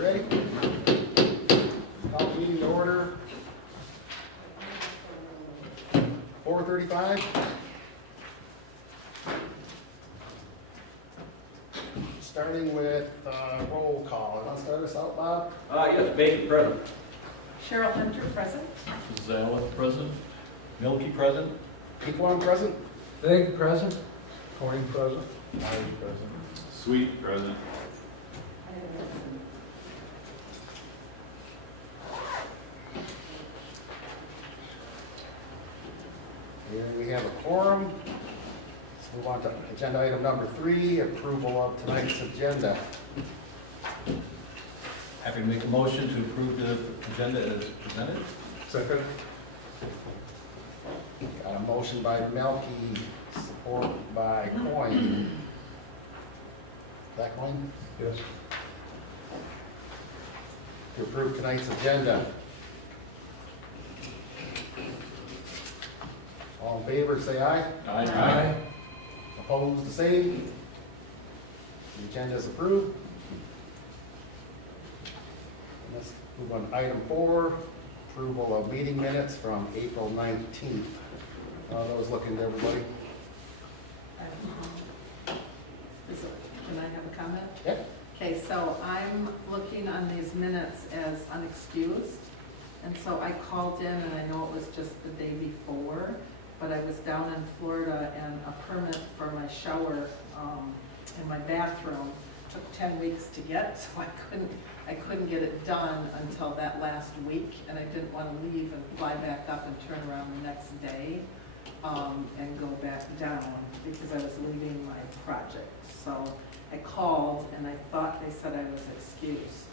You ready? Call the meeting to order. 4:35. Starting with roll call. Want to start us out, Bob? Yes, Bacon present. Cheryl Hunter, present. Zala present. Milky present. Equine present? Big present. Corning present. Myers present. Sweet present. Here we have a quorum. Let's move on to agenda item number 3, approval of tonight's agenda. Happy to make a motion to approve the agenda as presented. Second. Got a motion by Melky, support by Coin. Is that Coin? Yes. To approve tonight's agenda. All in favor, say aye. Aye. Opposed, the same. The agenda is approved. And let's move on to item 4, approval of meeting minutes from April 19th. Those looking to everybody? Can I have a comment? Yep. Okay, so I'm looking on these minutes as unexcused. And so I called in, and I know it was just the day before, but I was down in Florida, and a permit for my shower in my bathroom took 10 weeks to get, so I couldn't get it done until that last week, and I didn't want to leave and fly back up and turn around the next day and go back down because I was leaving my project. So I called, and I thought they said I was excused,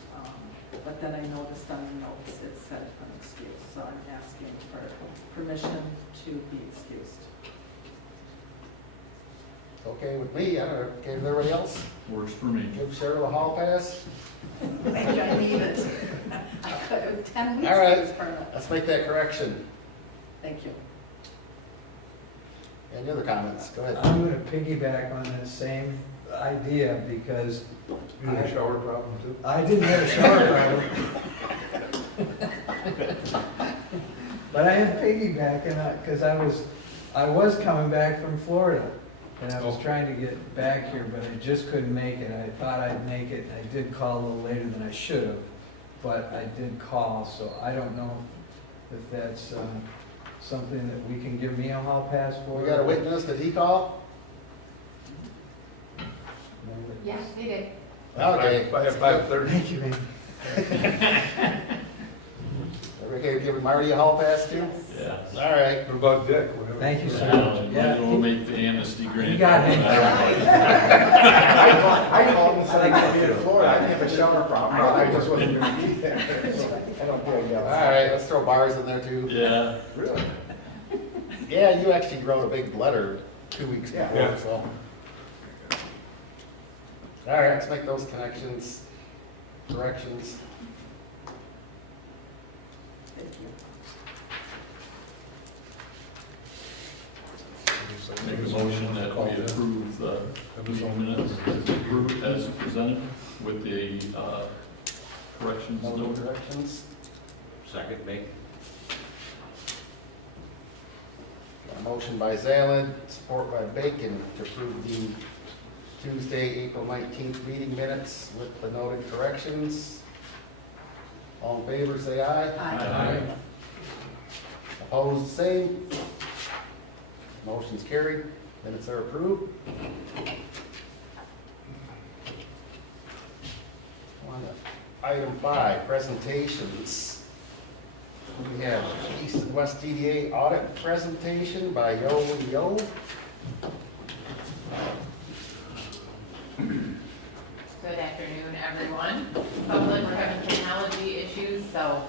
but then I noticed on the notes it said unexcused, so I'm asking for permission to be excused. Okay with me, I don't know, okay with everybody else? Works for me. Give Cheryl a hall pass. I need it. I could, 10 weeks All for right. this permit. Let's make that correction. Thank you. Any other comments? Go ahead. I'm gonna piggyback on that same idea because You had a shower problem too? I didn't have a shower problem. But I am piggybacking because I was coming back from Florida and I was trying to get back here, but I just couldn't make it. I thought I'd make it. I did call a little later than I should have, but I did call, so I don't know if that's something that we can give me a hall pass for. We got a witness, did he call? Yeah, they did. Okay. By 5:30. Thank you, man. Okay, give Marty a hall pass too? Yeah. All right. What about Dick? Whatever. Thank you, Yeah, sir. might will make the amnesty grant. You got him. I called and said I could be in Florida, I didn't have a shower problem, I just wasn't gonna be there. I don't care, yeah. All right, let's throw bars in there too. Yeah. Really? Yeah, you actually wrote a big letter 2 weeks before, Yeah. so. All right, let's make those corrections. Thank you. Make a motion that we approve the meeting minutes as presented with the corrections No noted. corrections. Second, Bacon. Got a motion by Zalin, support by Bacon to approve the Tuesday, April 19th meeting minutes with the noted corrections. All in favor, say aye. Aye. Opposed, same. Motion's carried, minutes are approved. On to item 5, presentations. We have East and West EDA audit presentation by Yo and Yo. Good afternoon, everyone. Public, we're having technology issues, so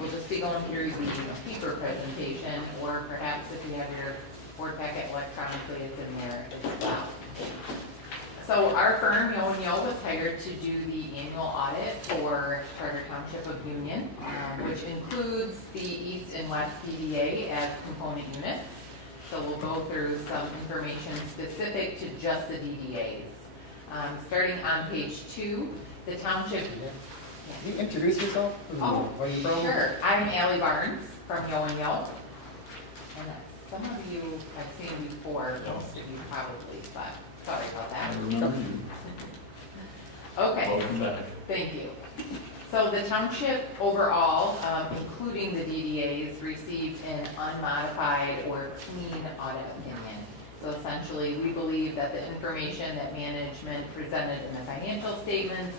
we'll just be going through the paper presentation, or perhaps if you have your board packet electronically, it's in there as well. So our firm, Yo and Yo, was hired to do the annual audit for Charter Township of Union, which includes the East and West EDA as component units. So we'll go through some information specific to just the DDAs. Starting on page 2, the township Can you introduce yourself? Oh, Where you from? Sure, I'm Ally Barnes from Yo and Yo. And some of you I've seen before, most of you probably, but sorry about I that. remember you. Okay, Welcome back. thank you. So the township overall, including the DDAs, received an unmodified or clean audit opinion. So essentially, we believe that the information that management presented in the financial statements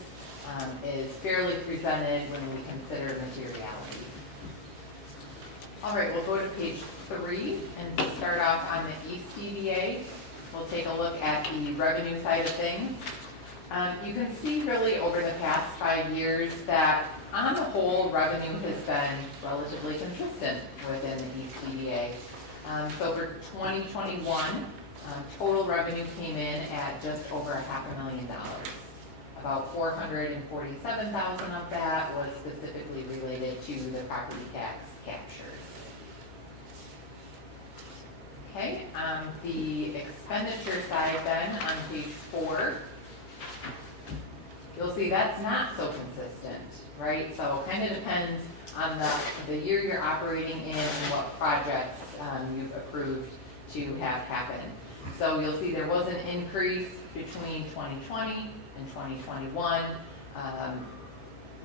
is fairly presented when we consider materiality. All right, we'll go to page 3 and start off on the East EDA. We'll take a look at the revenue side of things. You can see really over the past 5 years that on the whole, revenue has been relatively consistent within the East EDA. So for 2021, total revenue came in at just over $500,000. About $447,000 of that was specifically related to the property tax captures. Okay, the expenditure side then, on page 4, you'll see that's not so consistent, right? So it kind of depends on the year you're operating in and what projects you've approved to have happen. So you'll see there was an increase between 2020 and 2021.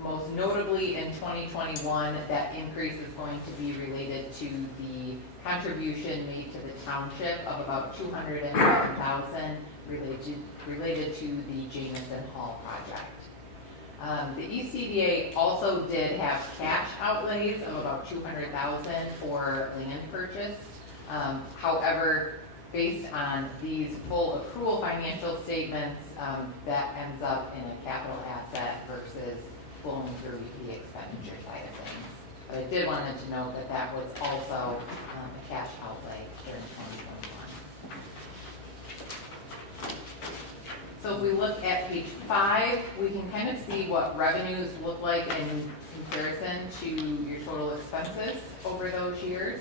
Most notably in 2021, that increase is going to be related to the contribution made to the township of about $207,000 related to the Jamison Hall project. The ECDA also did have cash outlays of about $200,000 for land purchase. However, based on these full accrual financial statements, that ends up in a capital asset versus flowing through the expenditure side of things. But I did wanted to note that that was also a cash outlay during 2021. So if we look at page 5, we can kind of see what revenues look like in comparison to your total expenses over those years.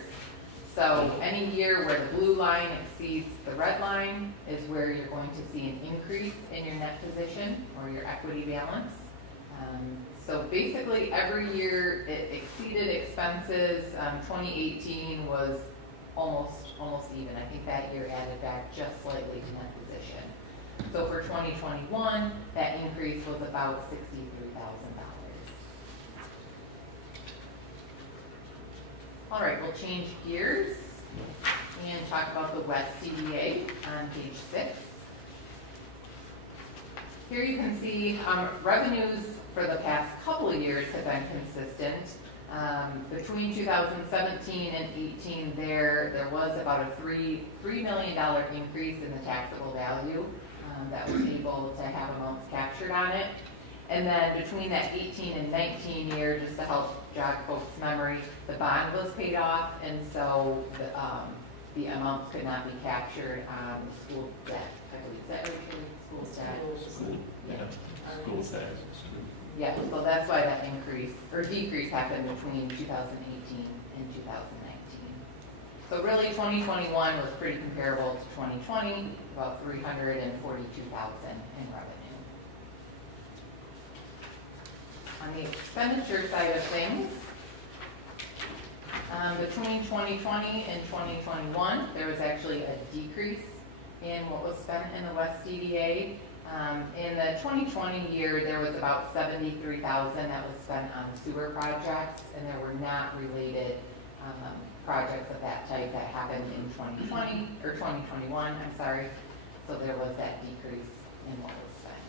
So any year where the blue line exceeds the red line is where you're going to see an increase in your net position or your equity balance. So basically every year it exceeded expenses. 2018 was almost even. I think that year added back just slightly to net position. So for 2021, that increase was about $63,000. All right, we'll change gears and talk about the West CDA on page 6. Here you can see revenues for the past couple of years have been consistent. Between 2017 and 18, there was about a $3 million increase in the taxable value that was able to have amounts captured on it. And then between that 18 and 19 year, just to help jog folks' memory, the bond was paid off, and so the amounts could not be captured on school debt. I believe, is that right? School debt? School, yeah, school tax. Yeah, so that's why that increase, or decrease happened between 2018 and 2019. So really, 2021 was pretty comparable to 2020, about $342,000 in revenue. On the expenditure side of things, between 2020 and 2021, there was actually a decrease in what was spent in the West DDA. In the 2020 year, there was about $73,000 that was spent on sewer projects, and there were not related projects of that type that happened in 2020, or 2021, I'm sorry. So there was that decrease in what was spent.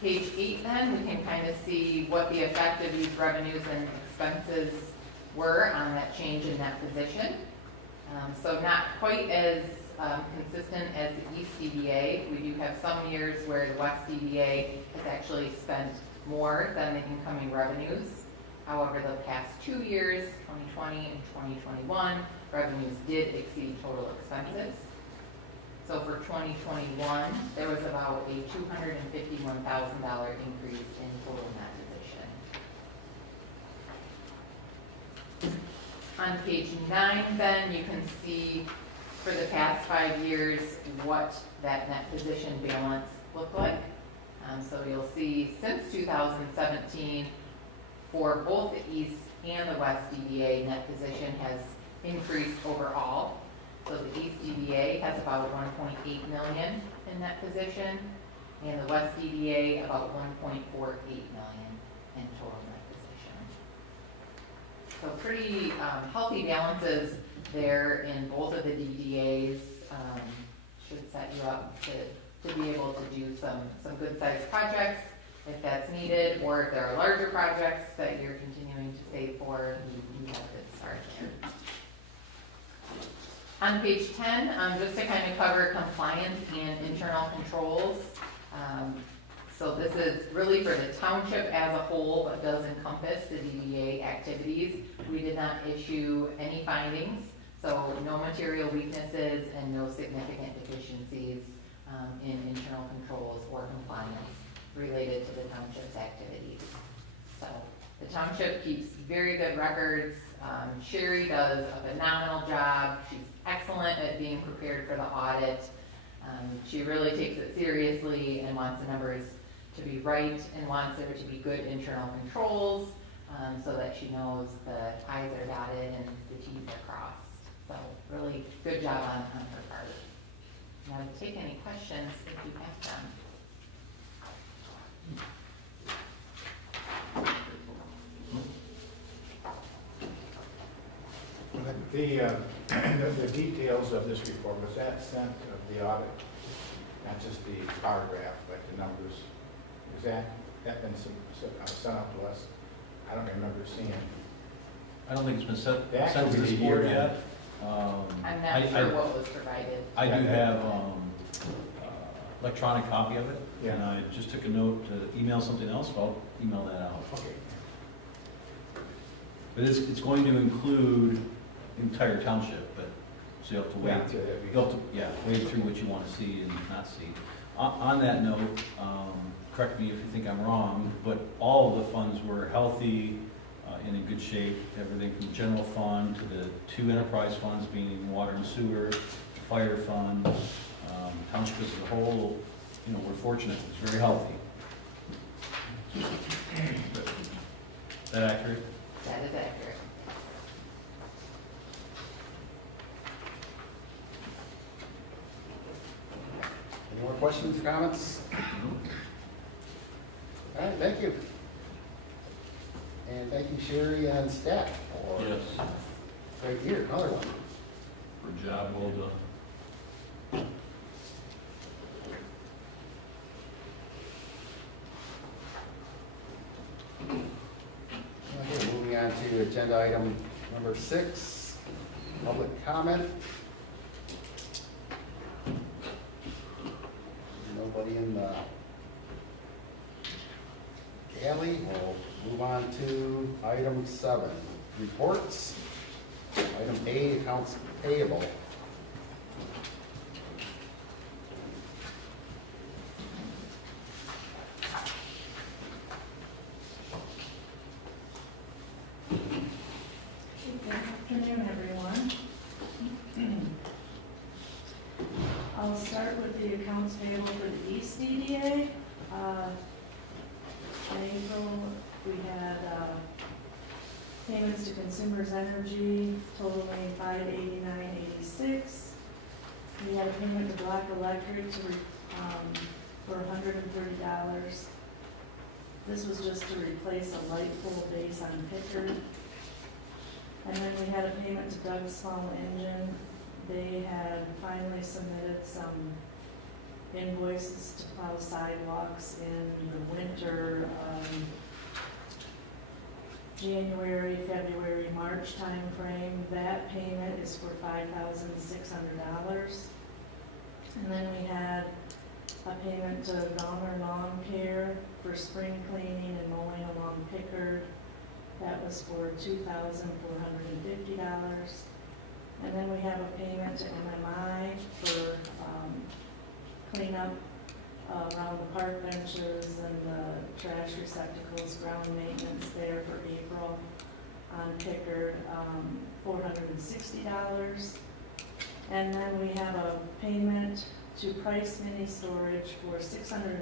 Page 8 then, we can kind of see what the effect of these revenues and expenses were on that change in that position. So not quite as consistent as the East DDA. We do have some years where the West DDA has actually spent more than the incoming revenues. However, the past 2 years, 2020 and 2021, revenues did exceed total expenses. So for 2021, there was about a $251,000 increase in total net position. On page 9 then, you can see for the past 5 years what that net position balance looked like. So you'll see since 2017, for both the east and the west DDA, net position has increased overall. So the east DDA has about 1.8 million in net position, and the west DDA about 1.48 million in total net position. So pretty healthy balances there in both of the DDAs. Should set you up to be able to do some good sized projects if that's needed, or if there are larger projects that you're continuing to save for, you have a good start there. On page 10, just to kind of cover compliance and internal controls. So this is really for the township as a whole, but does encompass the DDA activities. We did not issue any findings, so no material weaknesses and no significant deficiencies in internal controls or compliance related to the township's activities. So the township keeps very good records. Sherry does a phenomenal job. She's excellent at being prepared for the audit. She really takes it seriously and wants the numbers to be right and wants there to be good internal controls so that she knows the I's are dotted and the T's are crossed. So really good job on her part. Now to take any questions if you have them. The details of this report, was that sent of the audit? Not just the paragraph, but the numbers? Is that been sent up to us? I don't remember seeing it. I don't think it's been sent That to could be this the board year yet. I'm not sure what was provided. I do have electronic copy of it, Yeah. and I just took a note to email something else, so I'll email that out. Okay. But it's going to include the entire township, but, so you have to wait. You'll have to, wade through what you want to see and not see. On that note, correct me if you think I'm wrong, but all of the funds were healthy and in good shape. Everything from the general fund to the two enterprise funds, being water and sewer, fire fund, township as a whole. You know, we're fortunate. It's very healthy. Is that accurate? That is accurate. Any more questions, comments? All right, thank you. And thank you, Sherry and staff, for Yes, a great year, another one. for a job well done. Okay, moving on to agenda item number 6, public comment. Nobody in the galley. We'll move on to item 7, reports. Item A, accounts payable. Good afternoon, everyone. I'll start with the accounts payable for the East DDA. In April, we had payments to Consumers Energy totaling $589.86. We had a payment to Black Electric for $130. This was just to replace a light pole base on Pickard. And then we had a payment to Doug's Small Engine. They had finally submitted some invoices to plow sidewalks in the winter, January, February, March timeframe. That payment is for $5,600. And then we had a payment to Donner Lawn Care for spring cleaning and mowing along Pickard. That was for $2,450. And then we have a payment to MMI for cleanup around the park benches and the trash receptacles, ground maintenance there for April on Pickard, $460. And then we have a payment to Price Mini Storage for $660.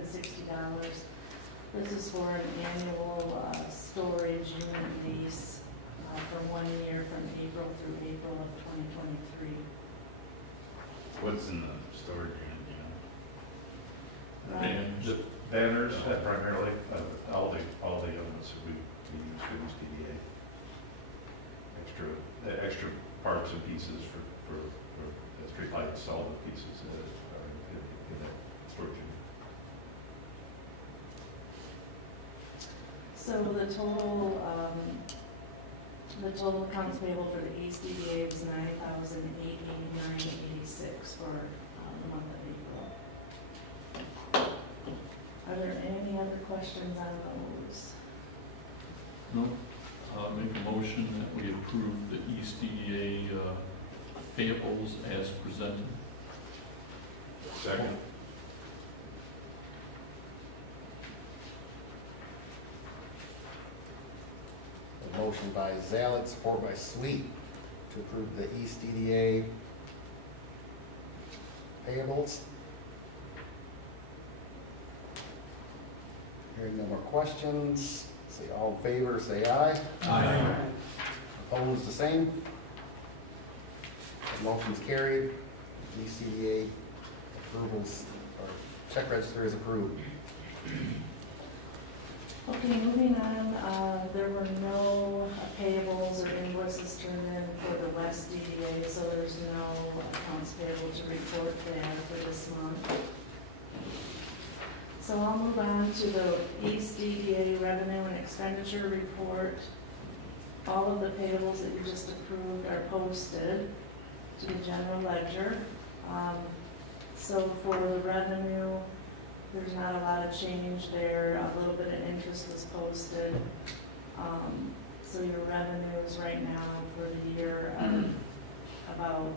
This is for an annual storage unit lease for 1 year from April through April of 2023. What's in the storage unit, you know? And The banners, primarily, all the elements that we use for this DDA. The extra parts and pieces for the street lights, all the pieces that are in that storage unit. So the total accounts payable for the East DDA was $9,889.86 for the month of April. Are there any other questions on those? No, make a motion that we approve the East EDA payables as presented. Second. A motion by Zalet, support by Sweet, to approve the East EDA payables. Hearing no more questions, say all in favor, say aye. Aye. Opposed, the same. The motion's carried. East EDA approvals, or check register is approved. Okay, moving on, there were no payables or invoices turned in for the West DDA, so there's no accounts payable to report there for this month. So I'll move on to the East DDA revenue and expenditure report. All of the payables that you just approved are posted to the general ledger. So for the revenue, there's not a lot of change there. A little bit of interest was posted. So your revenues right now for the year are about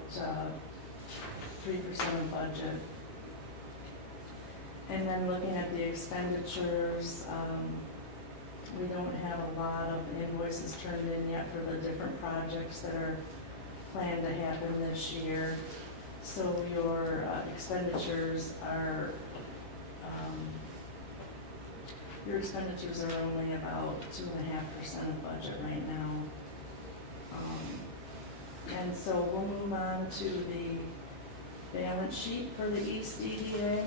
3% of budget. And then looking at the expenditures, we don't have a lot of invoices turned in yet for the different projects that are planned to happen this year. So your expenditures are only about 2.5% of budget right now. And so we'll move on to the balance sheet for the East EDA.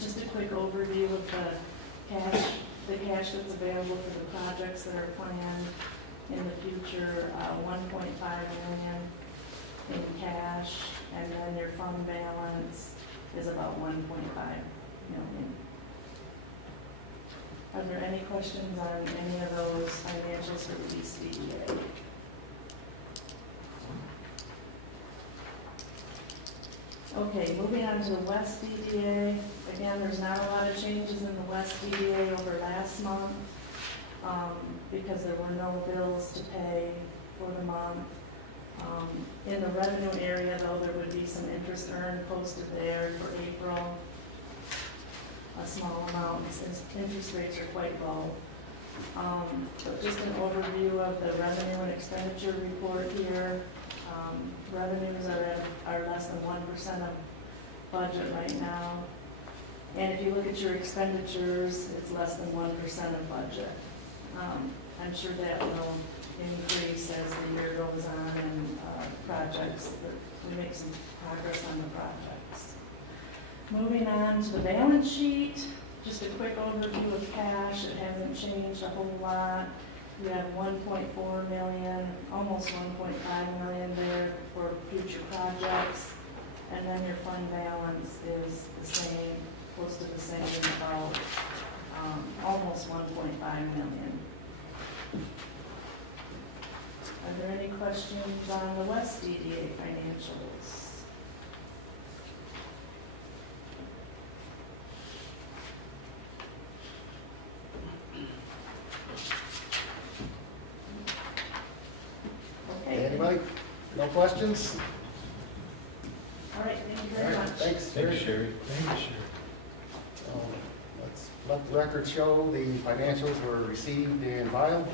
Just a quick overview of the cash that's available for the projects that are planned in the future, 1.5 million in cash, and then your fund balance is about 1.5 million. Are there any questions on any of those financials for the East EDA? Okay, moving on to the West DDA. Again, there's not a lot of changes in the West DDA over last month because there were no bills to pay for the month. In the revenue area, though, there would be some interest earned posted there for April. A small amount, since interest rates are quite low. But just an overview of the revenue and expenditure report here. Revenues are less than 1% of budget right now. And if you look at your expenditures, it's less than 1% of budget. I'm sure that will increase as the year goes on and projects, we make some progress on the projects. Moving on to the balance sheet, just a quick overview of cash. It hasn't changed a whole lot. You have 1.4 million, almost 1.5 million there for future projects. And then your fund balance is the same, close to the same, about almost 1.5 million. Are there any questions on the West DDA financials? Okay. Anybody? No questions? All right, thank you All very right, much. thanks. Thank you, Sherry. Thank you, Sherry. Let's let the record show the financials were received and filed.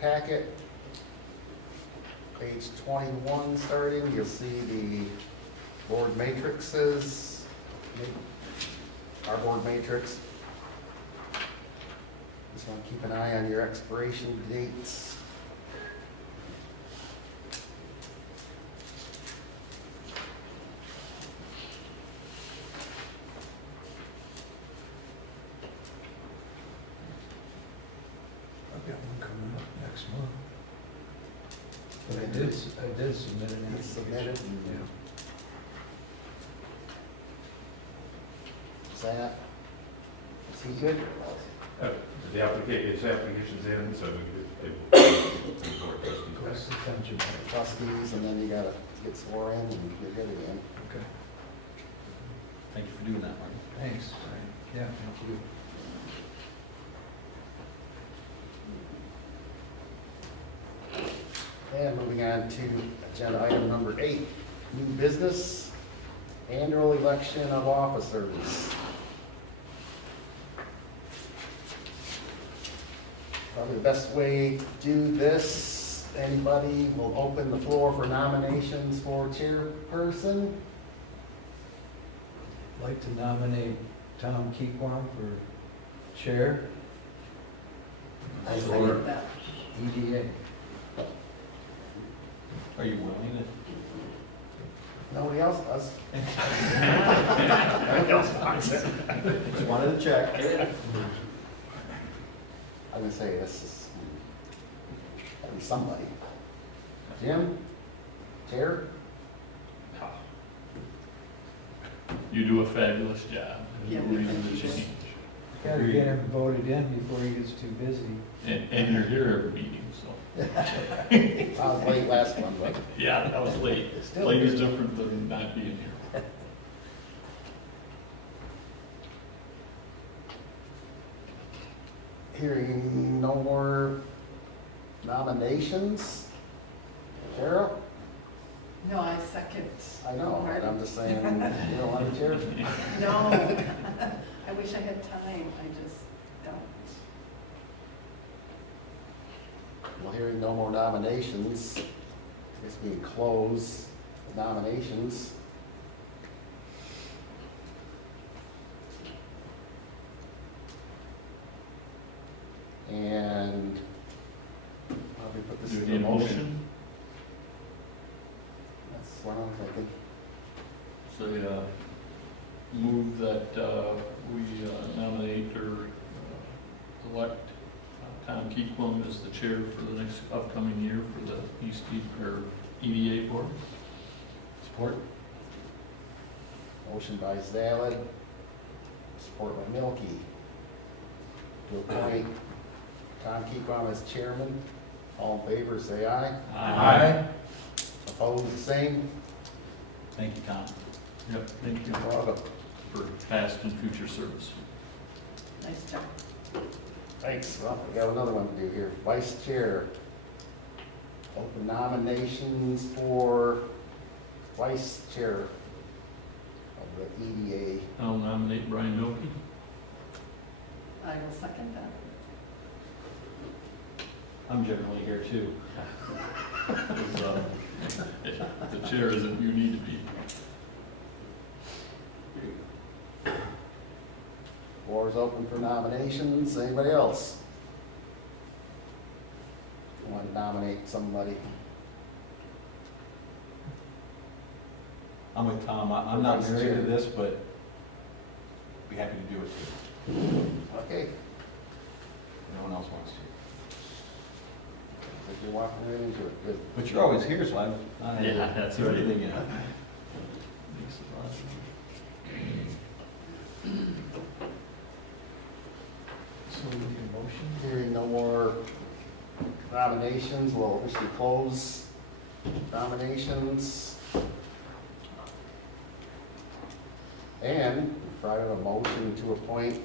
packet. Page 21 starting, you'll see the board matrices, our board matrix. Just want to keep an eye on your expiration dates. I've got one coming up next month. But I did submit an You submitted? Yeah. Is that, is he good? The application's in, so we could, That's the township. Trustees, and then you gotta get sworn in and you're good again. Okay, Thank you for doing that, Marty. thanks. Yeah, thank you. And moving on to agenda item number 8, new business, annual election of officers. Probably the best way to do this, anybody will open the floor for nominations for chairperson. I'd like to nominate Tom Keequam for chair, I second that. EDA. Are you willing to? Nobody else does. Just wanted to check. I'm gonna say this is, gotta be somebody. Jim? Chair? You do a fabulous job. Yeah, No reason thank to you. change. Gotta get him voted in before he gets too busy. And you're here every meeting, so. I was late last one, but Yeah, that was late. Still Late is good. different than not being here. hearing no more nominations. Cheryl? No, I second. I know, but I'm just saying, you don't want to chair? No, I wish I had time, I just don't. Well, hearing no more nominations, I guess we can close the nominations. And how do we put this Do you in need a a motion? motion? That's what I'm thinking. So, move that we nominate or elect Tom Keequam as the chair for the next upcoming year for the East EDA board. Support? Motion by Zalid, support by Milky, to appoint Tom Keequam as chairman. All in favor, say aye. Opposed, the same. Thank you, Tom. Yep, thank you Welcome. for past and future service. Nice job. Thanks. Well, we got another one to do here. Vice chair. Open nominations for vice chair of the EDA. I'll nominate Brian Milky. I will second that. I'm generally here too. Because, the chair isn't, you need to be. Floor is open for nominations. Anybody else? Want to nominate somebody? I'm with Tom. I'm not Vice married chair. to this, but be happy to do it too. Okay. If no one else wants to. So you're walking right into it. Good. But you're always here, so I've not had Yeah, to that's do right. anything yet. Makes it a lot So we need a motion? Hearing no more nominations, we'll officially close nominations. And Friday, a motion to appoint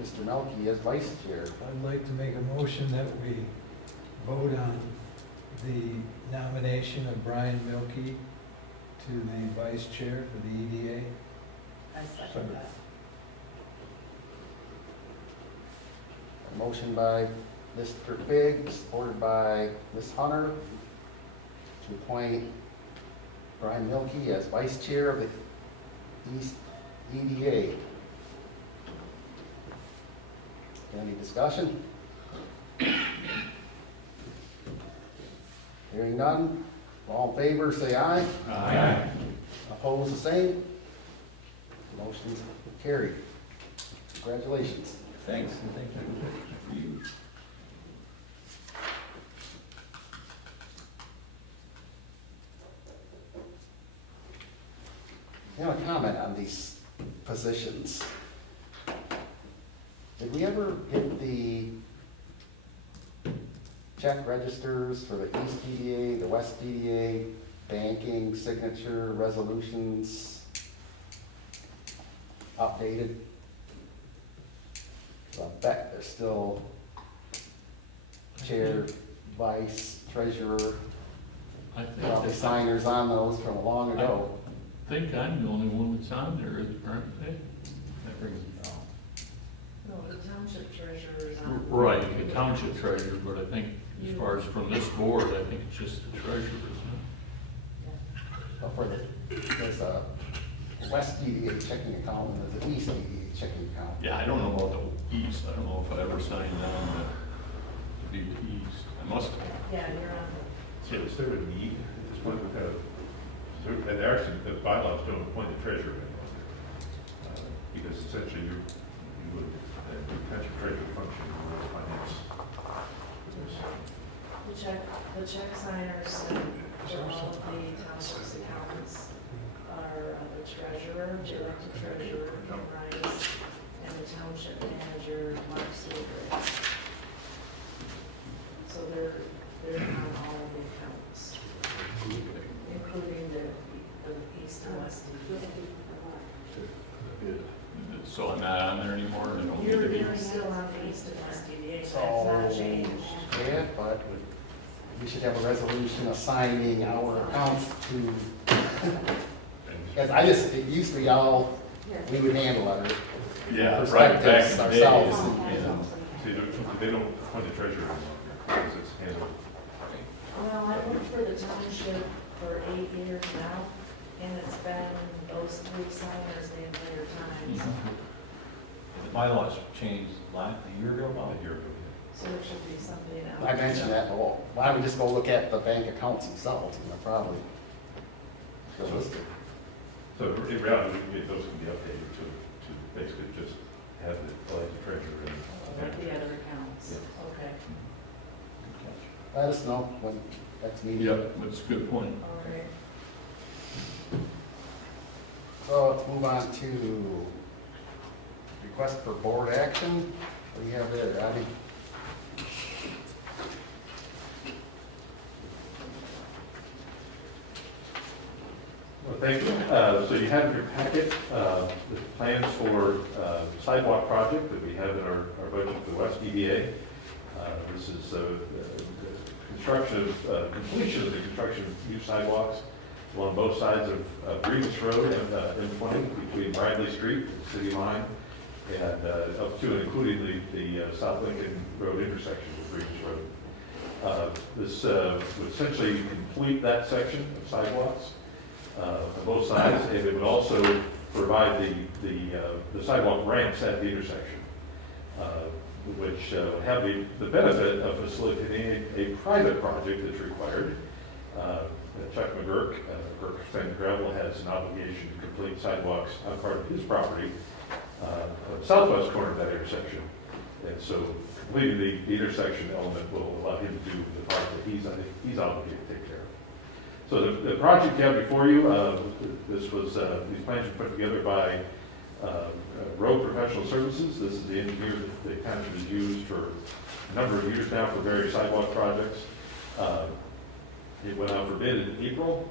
Mr. Melky as vice chair. I'd like to make a motion that we vote on the nomination of Brian Milky to the vice chair for the EDA. I second that. A motion by Mr. Figg, supported by Ms. Hunter, to appoint Brian Milkey as vice chair of the East EDA. Any discussion? Hearing none, all in favor, say aye. Aye. Opposed, the same. Motion's carried. Congratulations. Thanks. Thank you. I have a comment on these positions. Did we ever get the check registers for the East DDA, the West DDA, banking, signature, resolutions updated? So I bet there's still chair, vice, treasurer, I think probably that- signers on those from long ago. I think I'm the only one that's on there, aren't they? That brings it down. No, the township treasurer is on. Right, the township treasurer, but I think as far as from this board, I think it's just the treasurer, isn't But for there's a West DDA checking account and there's an East DDA checking account. it? Yeah, I don't know about the east, I don't know if I ever signed on to be the east, I must have. Yeah, you're on. So is there a need at this point with that? So, and actually, the bylaws don't appoint the treasurer anymore. Because essentially you would, the township treasurer function in finance. The check signers for all of the township's accountants are the treasurer, the elected treasurer, Kim Rice, and the township manager, Mark Seaver. So they're on all of the accounts, including the east and west. So I'm not on there anymore, I don't need to be. You're still on the east and west DDA, So, that's not changed. yeah, but we should have a resolution assigning our accounts to, because it used to be all, we would handle our Yeah, perspectives ourselves. See, they don't appoint the treasurer anymore, because it's handled. Well, I worked for the township for 8 years now, and it's been those three signers the entire time, The bylaws changed a year ago, about A year ago. so there should be something else. I mentioned that, well, why don't we just go look at the bank accounts themselves, and they're probably listed. So in reality, those can be updated to basically just have the elected treasurer and. Like the other accounts, Yeah. okay, Let us know when next meeting. Yep, that's a good point. all right. So let's move on to request for board action. What do you have there, Robbie? Well, thank you. So you have in your packet the plans for sidewalk project that we have in our budget for the West EDA. This is completion of the construction of new sidewalks along both sides of Breeders Road and M20 between Bradley Street and the city line, and up to and including the South Lincoln Road intersection with Breeders Road. This would essentially complete that section of sidewalks on both sides, and it would also provide the sidewalk ramps at the intersection, which have the benefit of facilitating a private project that's required. Chuck McGurk, Expenditures Gravel, has an obligation to complete sidewalks on part of his property on the southwest corner of that intersection. And so completing the intersection element will allow him to do the part that he's obligated to take care of. So the project you have before you, these plans were put together by Road Professional Services. This is the engineer that the township has used for a number of years now for various sidewalk projects. It went out for bid in April.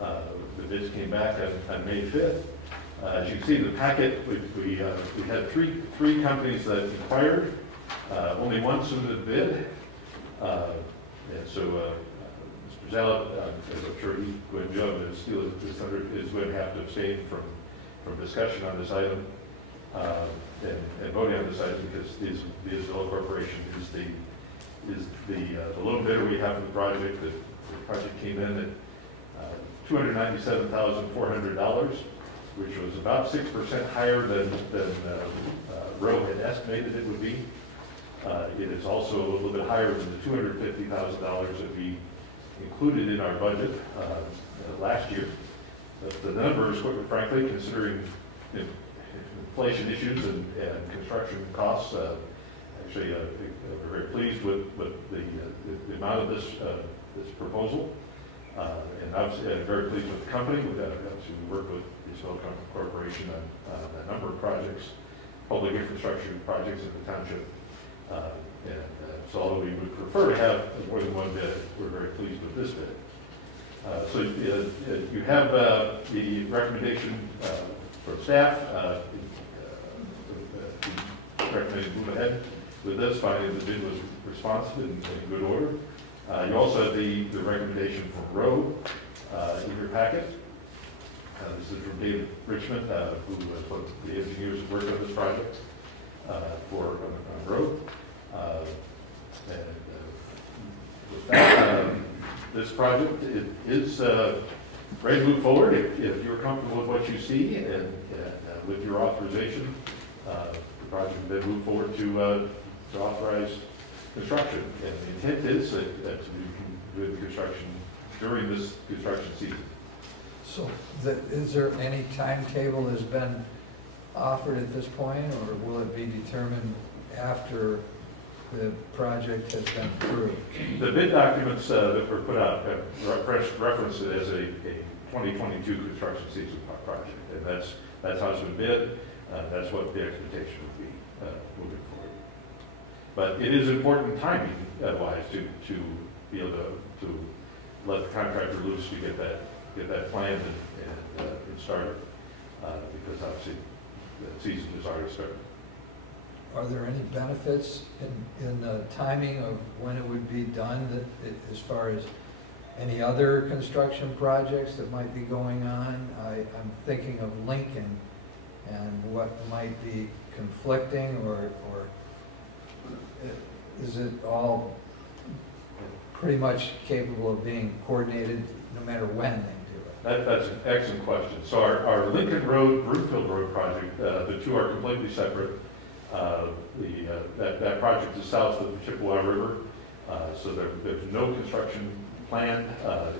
The bids came back on May 5th. As you can see in the packet, we had three companies that inquired. Only one submitted a bid. And so Mr. Zala, as I'm sure he's going to jump and steal his thunder, is going to have to abstain from discussion on this item and voting on this item because the Isabella Corporation is the is the low bidder we have for the project. The project came in at $297,400, which was about 6% higher than Rowe had estimated it would be. It is also a little bit higher than the $250,000 that we included in our budget last year. The numbers, quite frankly, considering inflation issues and construction costs, actually we're very pleased with the amount of this proposal. And obviously, very pleased with the company. Obviously, we work with the East Corporation on a number of projects, public infrastructure projects in the township. So although we would prefer to have more than one bid, we're very pleased with this bid. So you have the recommendation from staff. Recommended to move ahead with this, finding the bid was responsive and in good order. You also have the recommendation from Rowe in your packet. This is from David Richmond, who was one of the engineers who worked on this project for Rowe. With that, this project is ready to move forward. If you're comfortable with what you see and with your authorization, the project will then move forward to authorize construction. And the intent is that we can do the construction during this construction season. So is there any timetable that's been offered at this point, or will it be determined after the project has been approved? The bid documents that were put out reference it as a 2022 construction season project, and that's how it's been bid. That's what the expectation would be moving forward. But it is important timing wise to be able to let the contractor loose to get that planned and started, because obviously the season is already started. Are there any benefits in the timing of when it would be done, as far as any other construction projects that might be going on? I'm thinking of Lincoln and what might be conflicting, or is it all pretty much capable of being coordinated no matter when they do it? That's an excellent question. So our Lincoln Road, Broomfield Road project, the two are completely separate. That project is south of the Chippewa River, so there's no construction planned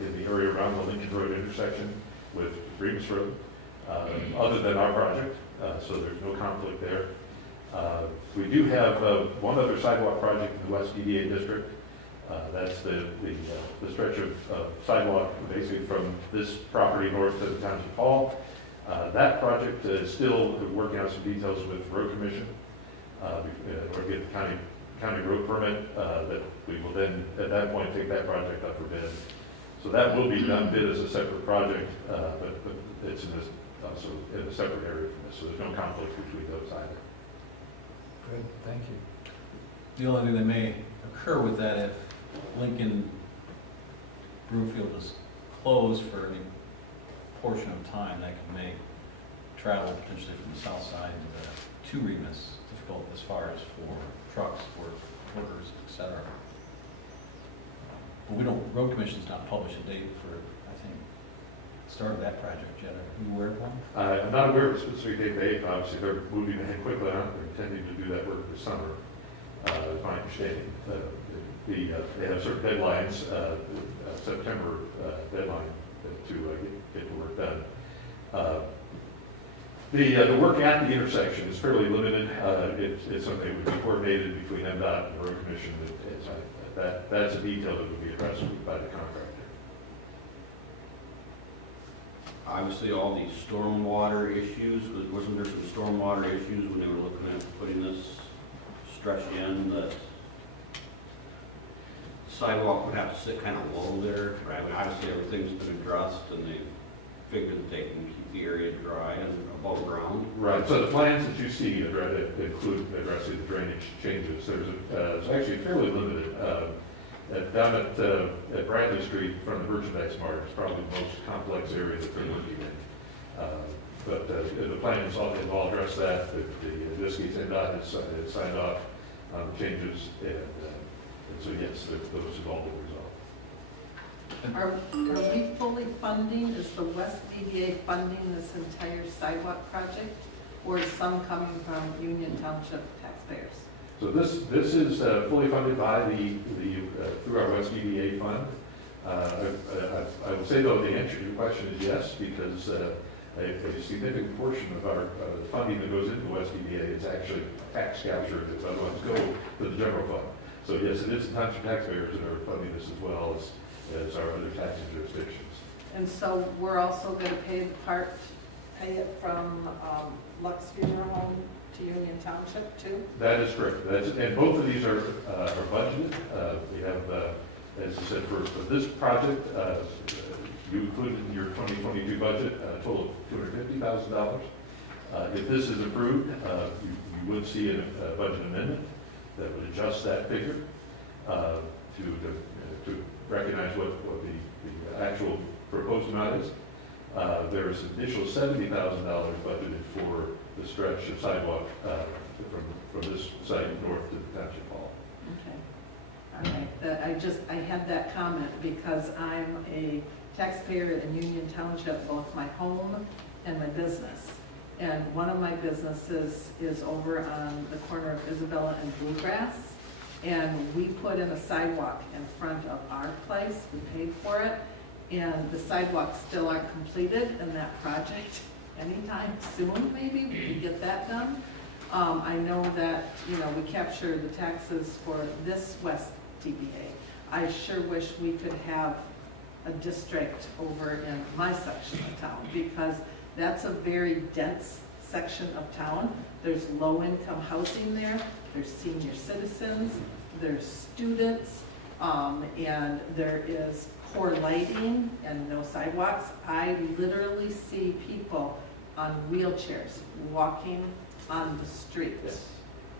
in the area around the Lincoln Road intersection with Remus Road, other than our project, so there's no conflict there. We do have one other sidewalk project in the West EDA district. That's the stretch of sidewalk basically from this property north to the Township Hall. That project is still working out some details with the Road Commission. Or get the county road permit, that we will then, at that point, take that project up for bid. So that will be done bid as a separate project, but it's also in a separate area from this, so there's no conflict between those either. Good, thank you. The only thing that may occur with that, if Lincoln Broomfield is closed for any portion of time, that could make travel potentially from the south side to Remus difficult as far as for trucks, workers, etc. But Road Commission's not published a date for, I think, start of that project yet. Are you aware of one? I'm not aware of a specific date, but obviously they're moving ahead quickly on it. They're intending to do that work this summer, is my understanding. They have certain deadlines, September deadline to get the work done. The work at the intersection is fairly limited. It's something that would be coordinated between MDOT and the Road Commission. That's a detail that would be addressed by the contractor. Obviously, all these stormwater issues, wasn't there some stormwater issues when they were looking at putting this stretch in, that sidewalk would have to sit kind of low there? I mean, obviously, everything's been addressed, and they figured that they can keep the area dry and above ground. Right, so the plans that you see include addressing the drainage changes. There's actually fairly limited. Down at Bradley Street in front of the merchandise mart is probably the most complex area that they're looking in. But the plans all address that. This case, NDOT has signed off on the changes, and And so yes, those have all been resolved. Are we fully funding, is the West EDA funding this entire sidewalk project? Or is some coming from Union Township taxpayers? So this is fully funded by through our West EDA fund. I would say though, the answer to your question is yes, because a significant portion of our funding that goes into West EDA is actually tax capture that otherwise go to the general fund. So yes, it is the township taxpayers that are funding this as well as our other taxing jurisdictions. And so we're also gonna pay it from Lux Funeral Home to Union Township too? That is correct. And both of these are budgeted. We have, as I said, for this project, you included in your 2022 budget a total of $250,000. If this is approved, you would see a budget amendment that would adjust that figure to recognize what the actual proposed amount is. There's an additional $70,000 budgeted for the stretch of sidewalk from this site north to the Township Hall. Okay, all right. I had that comment because I'm a taxpayer in Union Township, both my home and my business. And one of my businesses is over on the corner of Isabella and Bluegrass. And we put in a sidewalk in front of our place, we paid for it. And the sidewalks still aren't completed in that project. Anytime soon, maybe, we could get that done. I know that, we capture the taxes for this West DBA. I sure wish we could have a district over in my section of town, because that's a very dense section of town. There's low-income housing there, there's senior citizens, there's students, and there is poor lighting and no sidewalks. I literally see people on wheelchairs walking on the street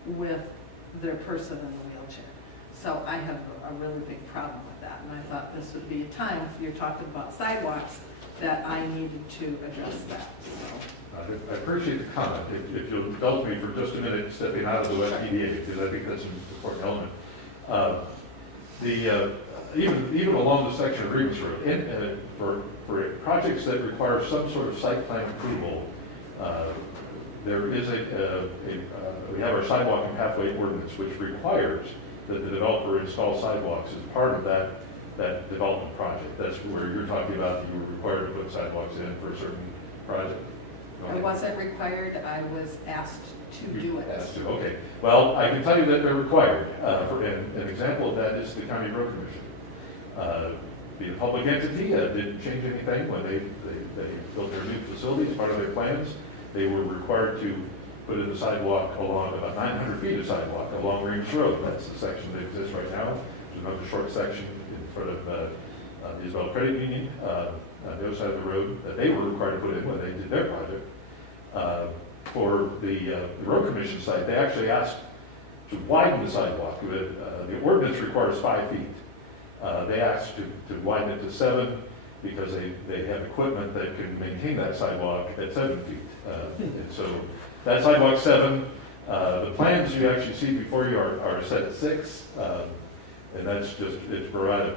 with their person in the wheelchair. So I have a really big problem with that, and I thought this would be a time, if you're talking about sidewalks, that I needed to address that, so. I appreciate the comment. If you'll indulge me for just a minute, stepping out of the West EDA, because I think that's an important element. Even along the section of Remus Road, for projects that require some sort of site plan approval, there is we have our sidewalk and pathway ordinance, which requires that the developer install sidewalks as part of that development project. That's where you're talking about, you were required to put sidewalks in for a certain project. I wasn't required, I was asked to do it. Asked to, okay. Well, I can tell you that they're required. An example of that is the County Road Commission. Being a public entity, didn't change anything when they built their new facility as part of their plans. They were required to put in the sidewalk along about 900 feet of sidewalk along Remus Road. That's the section that exists right now. There's another short section in front of the Isabel Credit Union on the other side of the road that they were required to put in when they did their project. For the Road Commission site, they actually asked to widen the sidewalk. The ordinance requires 5 feet. They asked to widen it to 7 because they have equipment that can maintain that sidewalk at 7 feet. And so that sidewalk's 7. The plans you actually see before you are set at 6. And that's just, it's provided,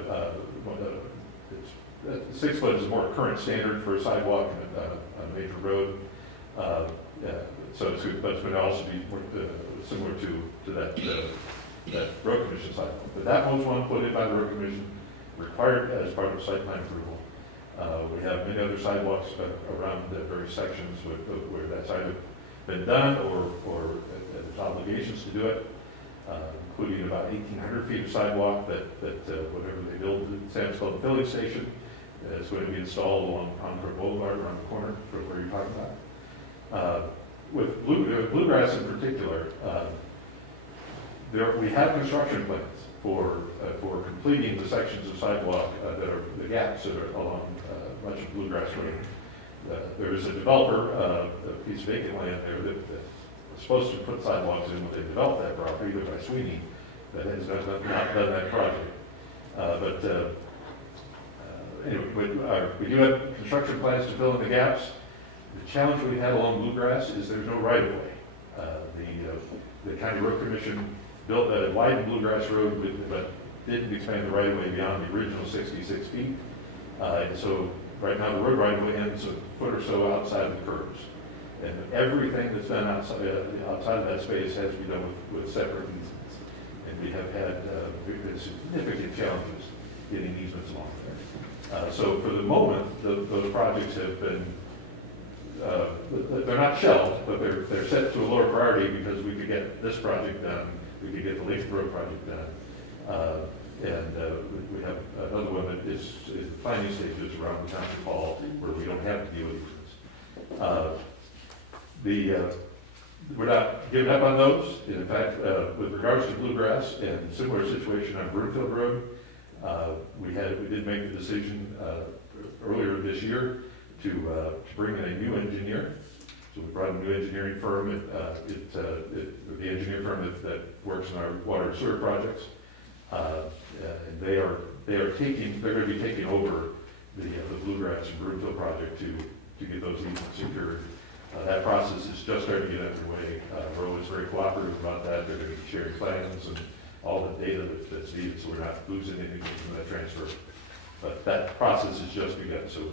6 foot is a more current standard for a sidewalk on a major road. So it's going to also be more, similar to that Road Commission sidewalk. But that was one put in by the Road Commission, required as part of site plan approval. We have many other sidewalks around the various sections where that's either been done or there's obligations to do it, including about 1,800 feet of sidewalk that whatever they build at Sam's Club filling station is going to be installed along Concord Boulevard around the corner from where you're talking about. With Bluegrass in particular, we have construction plans for completing the sections of sidewalk that are the gaps that are along much of Bluegrass Road. There is a developer, a piece of vacant land there that was supposed to put sidewalks in when they developed that property, either by Sweeney, that has not done that project. Anyway, we do have construction plans to fill in the gaps. The challenge we had along Bluegrass is there's no right-of-way. The County Road Commission built a widened Bluegrass Road, but didn't expand the right of way beyond the original 66 feet. And so right now the road right of way ends a foot or so outside of the curbs. And everything that's done outside of that space has to be done with separate easements. And we have had significant challenges getting easements along there. So for the moment, those projects have been, they're not shelved, but they're set to a lower priority because we could get this project done, we could get the Lake Road project done. We have another one that is in planning stages around the Township Hall where we don't have to deal with easements. We're not giving up on those. In fact, with regards to Bluegrass and similar situation on Broomfield Road, we did make the decision earlier this year to bring in a new engineer. So we brought a new engineering firm, the engineering firm that works in our water and sewer projects. And they're going to be taking over the Bluegrass and Broomfield project to get those easements secured. That process is just starting to get underway. Roe is very cooperative about that. They're going to be sharing plans and all the data that's needed, so we're not losing anything from that transfer. But that process has just begun, so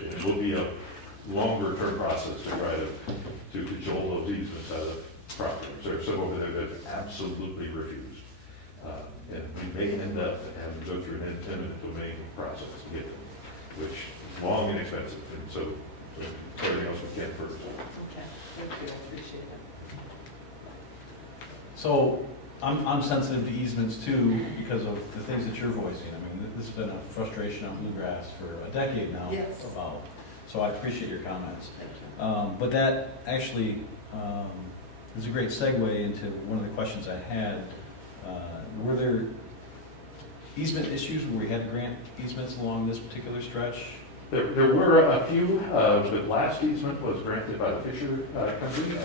it will be a longer-term process to try to control those easements out of property. There's some over there that absolutely refused. And we may end up having to go through an eminent domain process to get them, which is long and expensive, and so everything else we can first. Okay, thank you, I appreciate it. So I'm sensitive to easements too because of the things that you're voicing. I mean, this has been a frustration on Bluegrass for a decade now. Yes. About. So I appreciate your comments. Thank you. But that actually is a great segue into one of the questions I had. Were there easement issues where we had to grant easements along this particular stretch? There were a few. The last easement was granted by the Fisher Company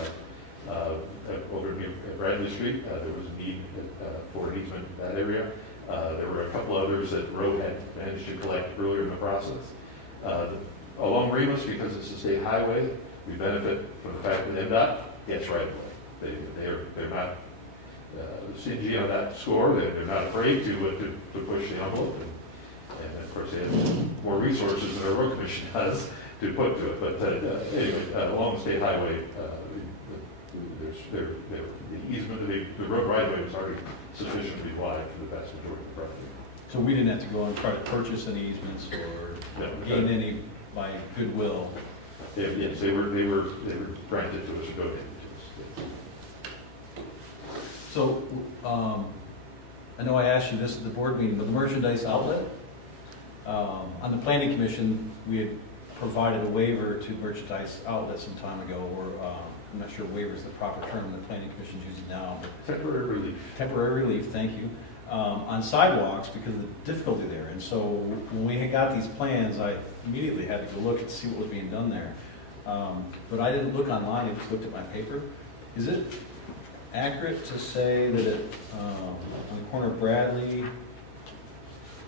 over at Bradley Street. There was a need for an easement in that area. There were a couple others that Roe had managed to collect earlier in the process. Along Remus, because it's a state highway, we benefit from the fact that NDOT gets right away. They're not stingy on that score. They're not afraid to push the envelope. And of course, they have more resources than our road commission has to put to it. But anyway, along the state highway, the easement, the road right of way was already sufficiently wide for the vast majority of the project. So we didn't have to go and try to purchase any easements or gain any by goodwill. Yes, they were granted to us or donated to us. So I know I asked you this at the board meeting, but the merchandise outlet, on the planning commission, we had provided a waiver to merchandise outlet some time ago, or I'm not sure waiver is the proper term the planning commission's using now. But temporary relief. Temporary relief, thank you. On sidewalks because of the difficulty there. And so when we got these plans, I immediately had to go look and see what was being done there. But I didn't look online, I just looked at my paper. Is it accurate to say that it, on the corner of Bradley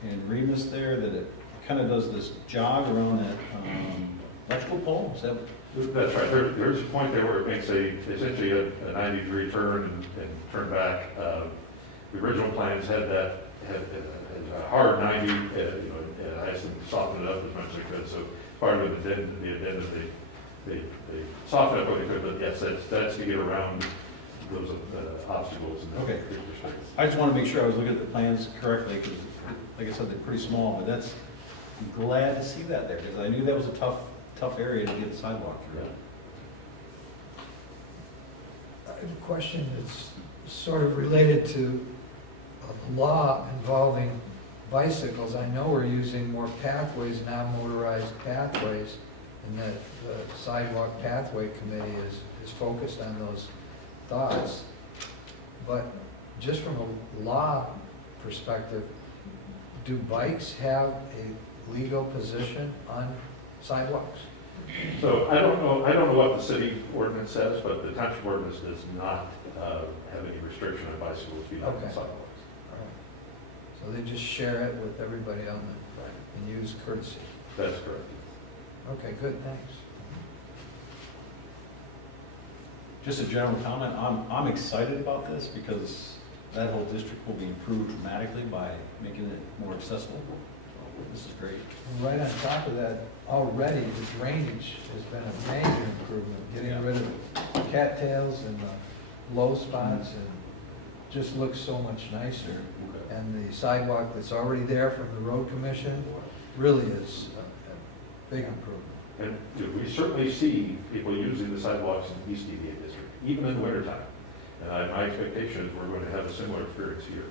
and Remus there, that it kind of does this jog around that electrical pole? Is that? That's right. There's a point there where it makes essentially a 90-degree turn and turn back. The original plans had a hard 90, and I asked them to soften it up as much as they could. So part of the addendum, they softened up what they could, but yes, that's to get around those obstacles. Okay. I just want to make sure I was looking at the plans correctly, because like I said, they're pretty small, but I'm glad to see that there, because I knew that was a tough area to get the sidewalk through. I have a question that's sort of related to a law involving bicycles. I know we're using more pathways, non-motorized pathways, and that the Sidewalk Pathway Committee is focused on those thoughts. But just from a law perspective, do bikes have a legal position on sidewalks? So I don't know what the city ordinance says, but the township ordinance does not have any restriction on bicycles being on the sidewalks. All right. So they just share it with everybody on and use courtesy. That's correct. Okay, good, thanks. Just a general comment, I'm excited about this because that whole district will be improved dramatically by making it more accessible. So this is great. And right on top of that, already the drainage has been a major improvement, getting Yeah. rid of the cattails and the low spots, and just looks so much nicer. And the sidewalk that's already there from the road commission really is a big improvement. And we certainly see people using the sidewalks in the East EDA district, even in the wintertime. And my expectation is we're going to have a similar experience here,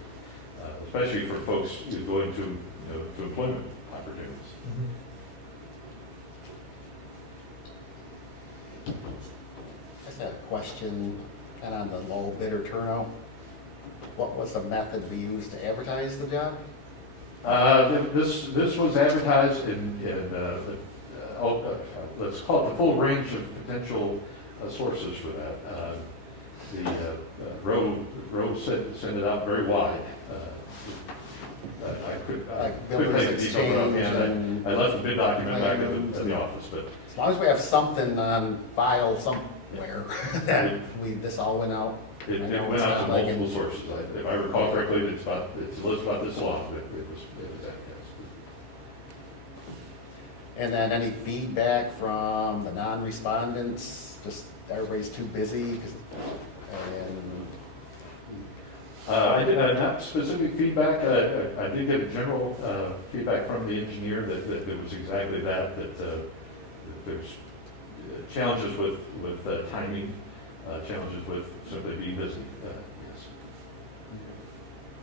especially for folks who are going to employment opportunities. I just had a question, kind of on the low bidder turnout. What was the method we used to advertise the job? This was advertised in let's call it the full range of potential sources for that. The road sent it out very wide. I couldn't Builders take the details Exchange offhand. and I left the bid document back in the office, but as long as we have something on file somewhere that this all went out. it I know went it's out to not like multiple sources. If I recall correctly, it's a list about this long, but it was advertised. And then any feedback from the non-respondents, just everybody's too busy, I did not specific feedback. I did get a general feedback from the engineer that it was exactly that there's challenges with timing, challenges with simply being busy. Yes.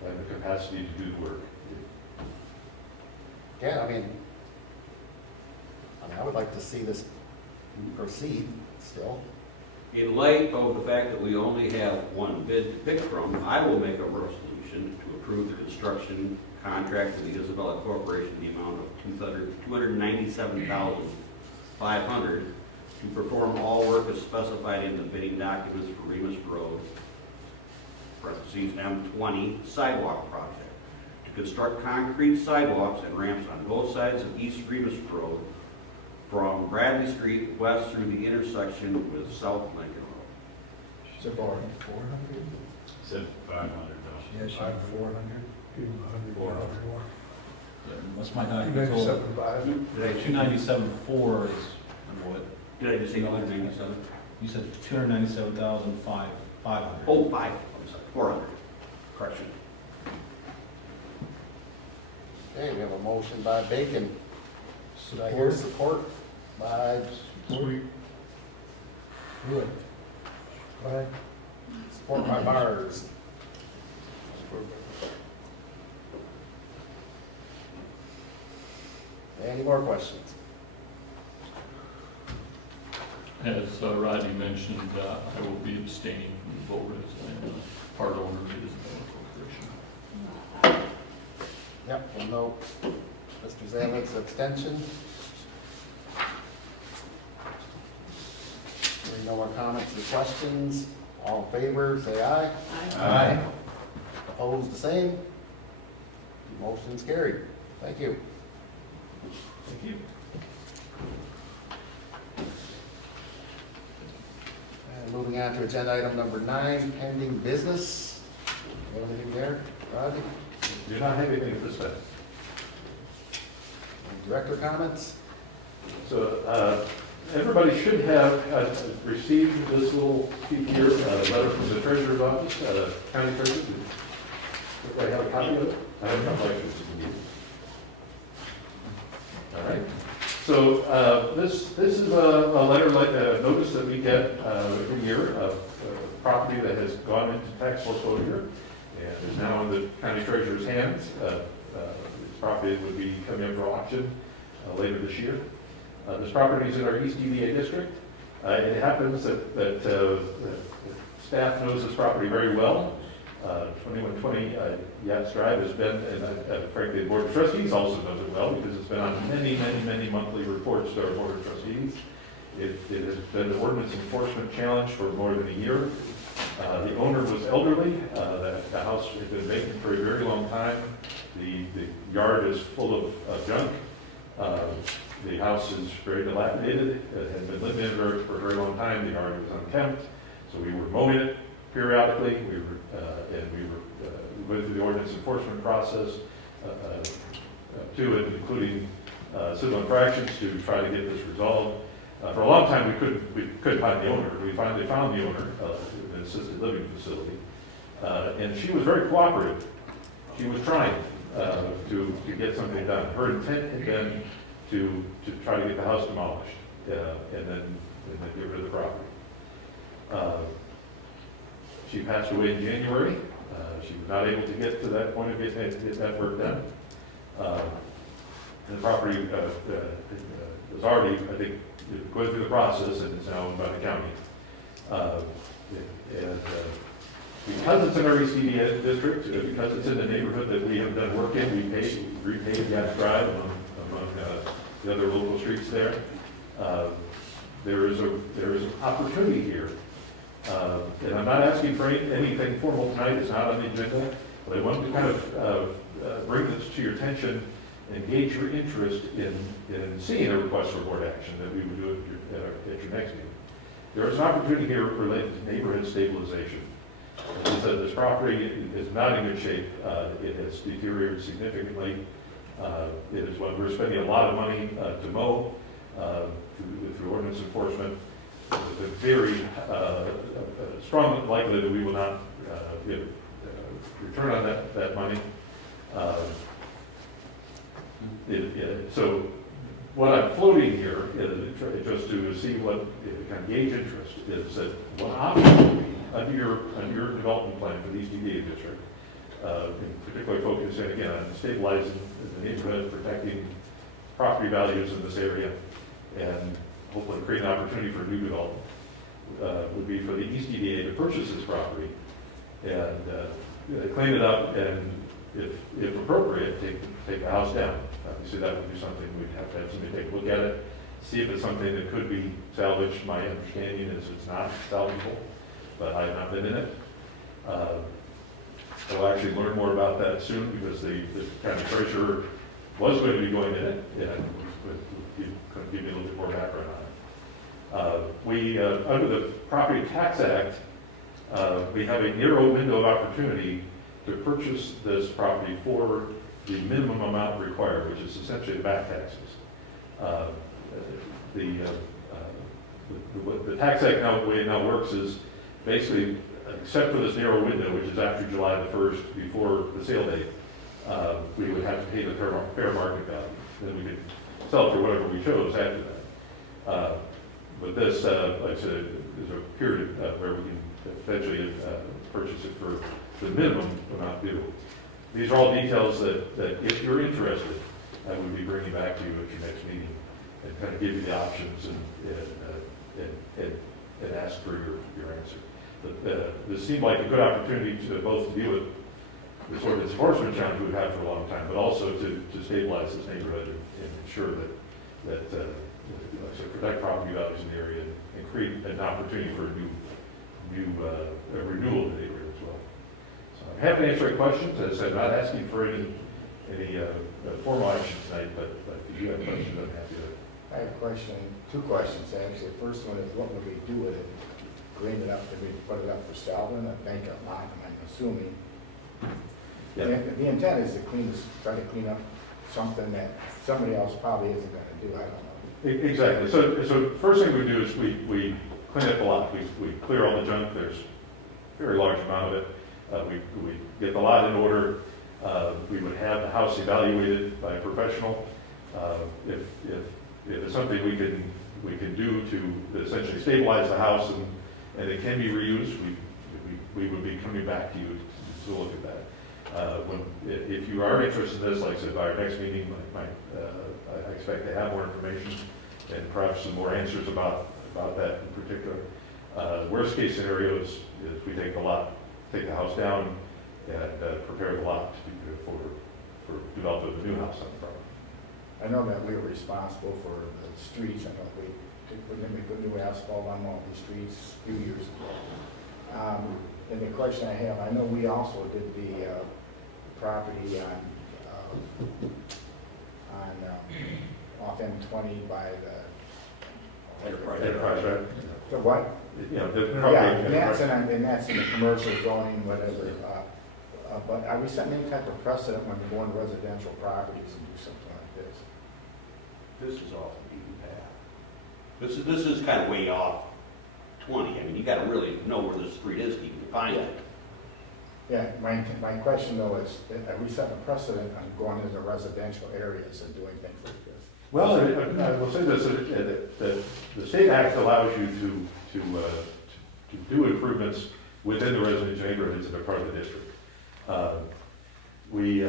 And the capacity to do the work. yeah, I mean, I would like to see this proceed still. In light of the fact that we only have one bid to pick from, I will make a resolution to approve the construction contract with the Isabella Corporation in the amount of $297,500 to perform all work as specified in the bidding documents for Remus Road, parentheses M20 Sidewalk Project, to construct concrete sidewalks and ramps on both sides of East Remus Road from Bradley Street west through the intersection with South Lincoln Road. Support. 400? Said 500, Yes, 400. Give them 100 more. What's my document total? 297.5. Did I 297.4 is what, Did I just say 197? you said 297,500. Oh, 5, I'm sorry, 400. Correction. Okay, we have a motion by Bacon. Should I hear support by Sweet. Good. Go ahead. support by Bars? Any more questions? As Rodney mentioned, I will be abstaining from the vote as I'm part owner of the Isabella Corporation. Yep, we'll note Mr. Zalik's abstention. Hearing no more comments or questions, all in favor, say aye. Aye. Opposed, the same. Motion's carried. Thank you. Thank you. And moving on to agenda item number 9, pending business. You have anything there, Rodney? Do not have anything at this time. Any director comments? So everybody should have received this little sheet here, letter from the treasurer's office, county treasurer. Do I have a copy of it? I have a couple extras if you need. All right. So this is a letter, like a notice that we get every year of property that has gone into tax foreclosure and is now in the county treasurer's hands. This property would be coming up for auction later this year. This property is in our East EDA district. It happens that staff knows this property very well. 2120 Yachts Drive has been, and frankly, the Board of Trustees also knows it well because it's been on many monthly reports to our Board of Trustees. It has been an ordinance enforcement challenge for more than a year. The owner was elderly. The house had been vacant for a very long time. The yard is full of junk. The house is very dilapidated. It had been lived in for a very long time. The yard was unkempt. So we were mowing it periodically. We were we went through the ordinance enforcement process to it, including civil infractions to try to get this resolved. For a long time, we couldn't find the owner. We finally found the owner of the assisted living facility, and she was very cooperative. She was trying to get something done. Her intent had been to try to get the house demolished and then get rid of the property. She passed away in January. She was not able to get to that point of getting that work done. The property was already, I think, going through the process, and it's now owned by the county. Because it's in our EDA district, because it's in the neighborhood that we have done work in, we repaved Yacht Drive among the other local streets there. There is an opportunity here. And I'm not asking for anything formal tonight, it's not on the agenda, but I wanted to kind of bring this to your attention and gauge your interest in seeing a request for board action that we would do at your next meeting. There is an opportunity here related to neighborhood stabilization. As I said, this property is not in good shape. It has deteriorated significantly. It is one we're spending a lot of money to mow through ordinance enforcement. There's a very strong likelihood that we will not get a return on that money. So what I'm floating here is just to see what kind of gauge interest is that one option would be under your development plan for the East EDA district, particularly focusing again on stabilizing the neighborhood, protecting property values in this area, and hopefully create an opportunity for new development, would be for the East EDA to purchase this property and clean it up, and if appropriate, take the house down. Obviously, that would be something we'd have to have somebody take a look at it, see if it's something that could be salvaged. My understanding is it's not salvageable, but I have not been in it. I'll actually learn more about that soon, because the county treasurer was going to be going in it, and could give you a little bit more background on it. We, under the Property Tax Act, we have a narrow window of opportunity to purchase this property for the minimum amount required, which is essentially the back taxes. The Tax Act now, the way it now works is basically, except for this narrow window, which is after July the 1st, before the sale date, we would have to pay the fair market value. Then we could sell it for whatever we chose after that. But this, like I said, is a period where we can potentially purchase it for the minimum amount due. These are all details that if you're interested, I would be bringing back to you at your next meeting and kind of give you the options and ask for your answer. But this seemed like a good opportunity to both deal with the sort of enforcement challenge we've had for a long time, but also to stabilize this neighborhood and ensure that protect property values in the area and create an opportunity for a renewal of the neighborhood as well. So I'm happy to answer any questions. As I said, I'm not asking for any formal action tonight, but if you have questions, I'm happy to. I have a question, two questions actually. The first one is, what would we do with it? Green it up, and we put it up for sale in a vacant lot, I'm assuming. Yeah. The intent is to try to clean up something that somebody else probably isn't going to do. I don't know. Exactly. So first thing we do is we clean up the lot. We clear all the junk. There's a very large amount of it. We get the lot in order. We would have the house evaluated by a professional. If it's something we can do to essentially stabilize the house and it can be reused, we would be coming back to you to look at that. If you are interested in this, like I said, by our next meeting, I expect to have more information and perhaps some more answers about that in particular. Worst case scenario is we take the house down and prepare the lot for developing a new house on the property. I know that we were responsible for the streets. I know we put new asphalt on all these streets a few years ago. And the question I have, I know we also did the property off M20 by the Enterprise, right? The what? Yeah, the Yeah, property. and that's in the commercial zoning, whatever. But are we setting any type of precedent when we're going to residential properties and do something like this? This is off the beaten path. This is kind of way off 20. I mean, you gotta really know where the street is to even find it. Yeah, my question though is, are we setting a precedent on going into residential areas and doing things like this? Well, I will say this, that the state act allows you to do improvements within the residential neighborhoods that are part of the district. We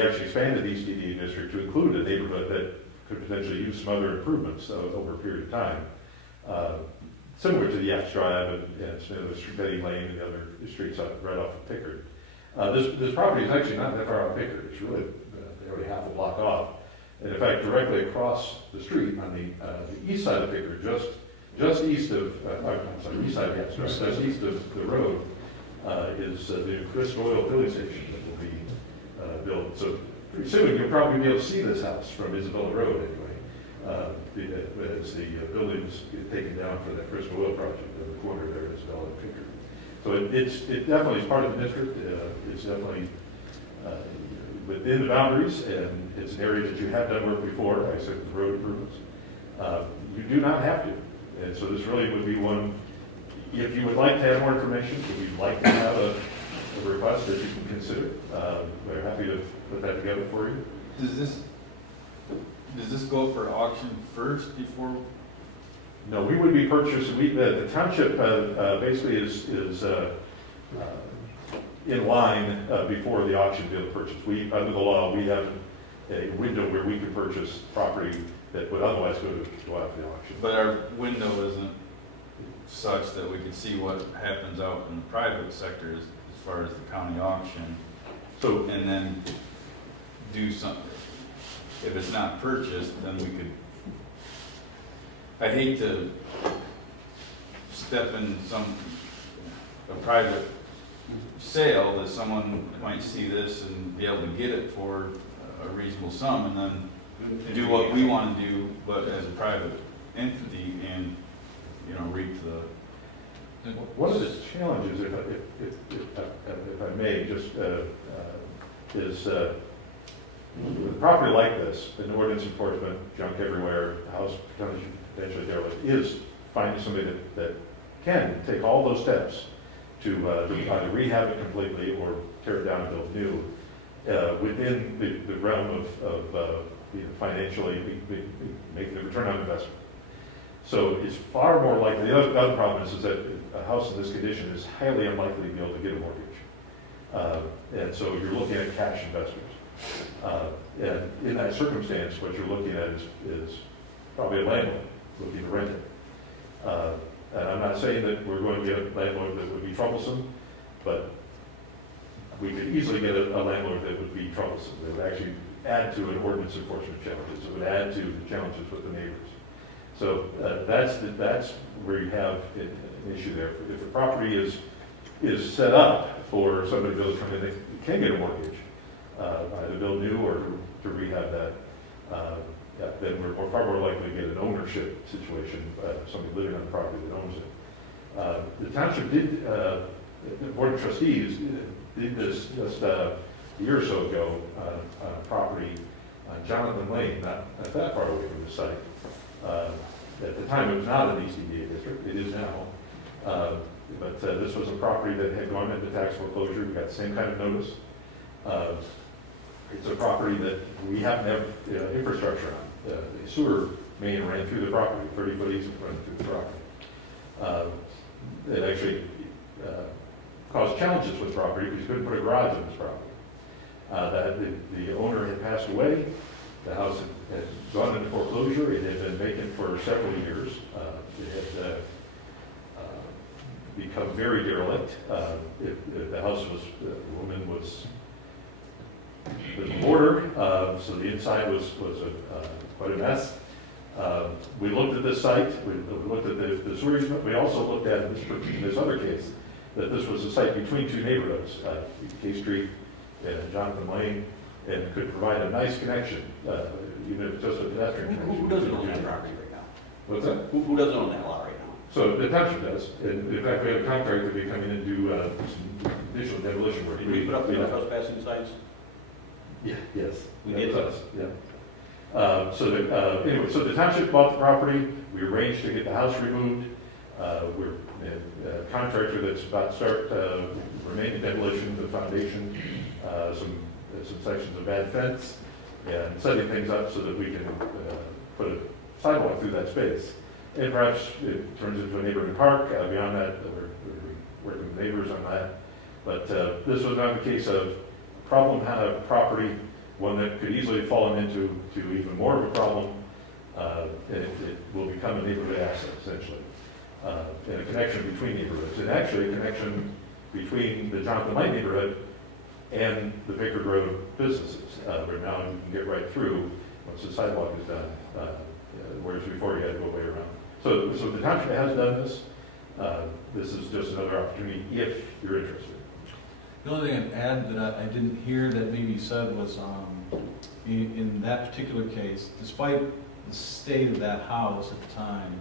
actually expanded the East EDA district to include a neighborhood that could potentially use some other improvements over a period of time. Similar to the Yaps Drive and Betty Lane and the other streets right off of Pickard. This property is actually not that far off Pickard. It's really already half a block off. And in fact, directly across the street on the east side of Pickard, just east of, east side of Yaps Drive, just east of the road, is the new Crystal Oil filling station that will be built. So pretty soon you'll probably be able to see this house from Isabella Road anyway, as the buildings get taken down for that Crystal Oil project in the corner there at Isabella and Pickard. So it definitely is part of the district. It's definitely within the boundaries, and it's an area that you have done work before, like I said, with road improvements. You do not have to. And so this really would be one, if you would like to have more information, if you'd like to have a request that you can consider, we're happy to put that together for you. Does this go for auction first before? No, we would be purchased, the township basically is in line before the auction to be able to purchase. Under the law, we have a window where we could purchase property that would otherwise go out for the auction. But our window isn't such that we can see what happens out in the private sector as far as the county auction. So, and then do something. If it's not purchased, then we could, I hate to step in a private sale that someone might see this and be able to get it for a reasonable sum and then do what we want to do, but as a private entity and, reap the. one of the challenges, if I may, just is with a property like this, an ordinance enforcement, junk everywhere, house potentially derelict, is finding somebody that can take all those steps to either rehab it completely or tear it down and build new within the realm of financially making the return on investment. So it's far more likely, the other problem is that a house in this condition is highly unlikely to be able to get a mortgage. And so you're looking at cash investors. And in that circumstance, what you're looking at is probably a landlord looking to rent it. And I'm not saying that we're going to get a landlord that would be troublesome, but we could easily get a landlord that would be troublesome. That would actually add to an ordinance enforcement challenges. It would add to the challenges with the neighbors. So that's where you have an issue there. If the property is set up for somebody to be able to come in, they can get a mortgage, either build new or to rehab that. Then we're far more likely to get an ownership situation, somebody living on the property that owns it. The township did, the board of trustees did this just a year or so ago on a property on Jonathan Lane, not that far away from the site. At the time, it was not an EDA district. It is now. But this was a property that had gone into tax foreclosure. We got the same kind of notice. It's a property that we happen to have infrastructure on. The sewer main ran through the property, 30-foot easement ran through the property. It actually caused challenges with the property because you couldn't put a garage on this property. The owner had passed away. The house had gone into foreclosure. It had been vacant for several years. It had become very derelict. The house was, the woman was border, so the inside was quite a mess. We looked at this site. We looked at the sewer easement. We also looked at, in this other case, that this was a site between two neighborhoods, K Street and Jonathan Lane, and could provide a nice connection, even if it's just a pedestrian connection. Who doesn't own that property right now? What's that? Who doesn't own that lot right now? So the township does. And in fact, we have a contractor to be coming in and do some initial demolition work. Did we put up the trespassing signs? Yeah, yes. We did. That was us, yeah. Anyway, so the township bought the property, we arranged to get the house removed. We're a contractor that's about to start remaining demolition, the foundation, some sections of bad fence, and setting things up so that we can put a sidewalk through that space. And perhaps it turns into a neighborhood park. Beyond that, we're working with neighbors on that. But this was not the case of problem property, one that could easily have fallen into even more of a problem. It will become a neighborhood asset, essentially, and a connection between neighborhoods, and actually a connection between the Jonathan Light neighborhood and the Pickard Road businesses, where now you can get right through once the sidewalk is done, whereas before you had to go way around. So the township has done this. This is just another opportunity if you're interested. The only thing I'd add that I didn't hear that maybe said was, in that particular case, despite the state of that house at the time,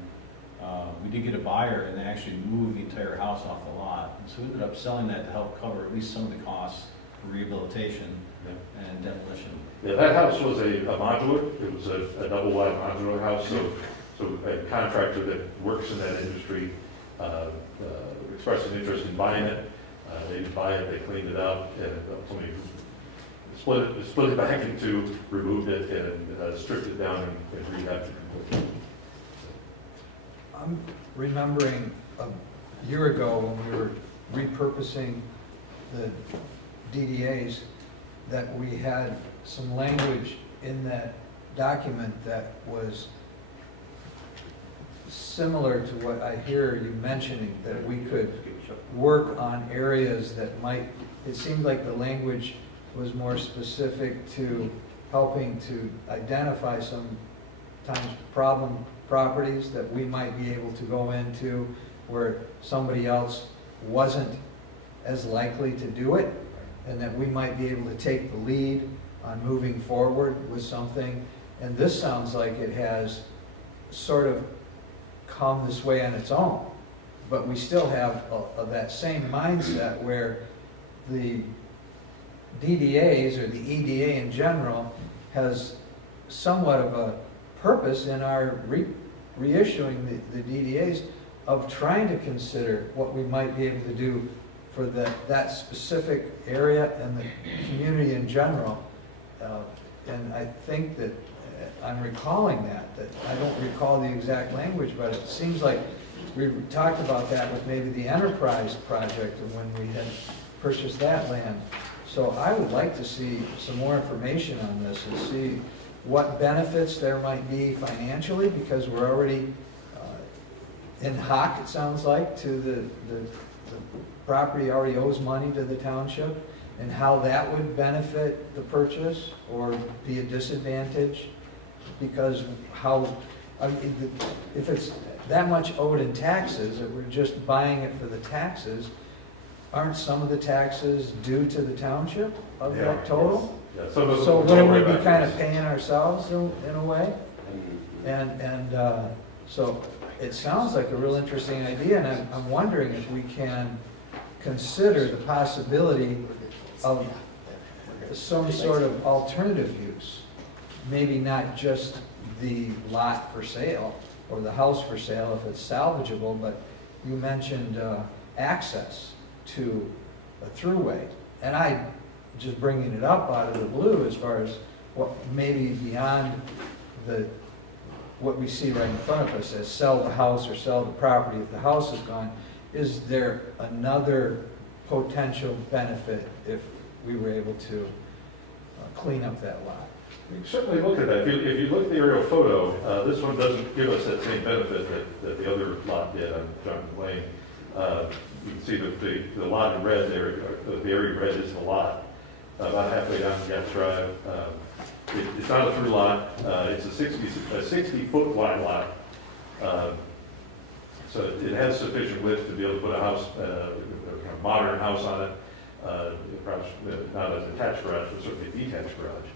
we did get a buyer and they actually moved the entire house off the lot. And so we ended up selling that to help cover at least some of the costs for rehabilitation and demolition. Yeah, that house was a modular. It was a double-wide modular house. So a contractor that works in that industry expressed an interest in buying it. They didn't buy it, they cleaned it up, and ultimately split it back into, removed it, and stripped it down and rehabbed it completely. I'm remembering a year ago when we were repurposing the DDAs, that we had some language in that document that was similar to what I hear you mentioning, that we could work on areas that might, it seemed like the language was more specific to helping to identify sometimes problem properties that we might be able to go into where somebody else wasn't as likely to do it, and that we might be able to take the lead on moving forward with something. And this sounds like it has sort of come this way on its own, but we still have that same mindset where the DDAs or the EDA in general has somewhat of a purpose in our reissuing the DDAs of trying to consider what we might be able to do for that specific area and the community in general. And I think that I'm recalling that I don't recall the exact language, but it seems like we talked about that with maybe the Enterprise project and when we had purchased that land. So I would like to see some more information on this and see what benefits there might be financially, because we're already in hock, it sounds like, to the property already owes money to the township, and how that would benefit the purchase or be a disadvantage, because if it's that much owed in taxes, that we're just buying it for the taxes, aren't some of the taxes due to the township of that total? Yeah, So wouldn't we be kind of paying ourselves in a way? And so it sounds like a real interesting idea, and I'm wondering if we can consider the possibility of some sort of alternative use. Maybe not just the lot for sale or the house for sale if it's salvageable, but you mentioned access to a throughway. And I just bringing it up out of the blue as far as what maybe beyond what we see right in front of us as sell the house or sell the property if the house is gone. Is there another potential benefit if we were able to clean up that lot? We can certainly look at that. If you look at the aerial photo, this one doesn't give us that same benefit that the other lot did on Jonathan Lane. You can see the lot in red there, the area red is the lot, about halfway down Gap Drive. It's not a through lot. It's a 60-foot wide lot. So it has sufficient width to be able to put a house, a modern house on it. Perhaps not a detached garage, but certainly a detached garage.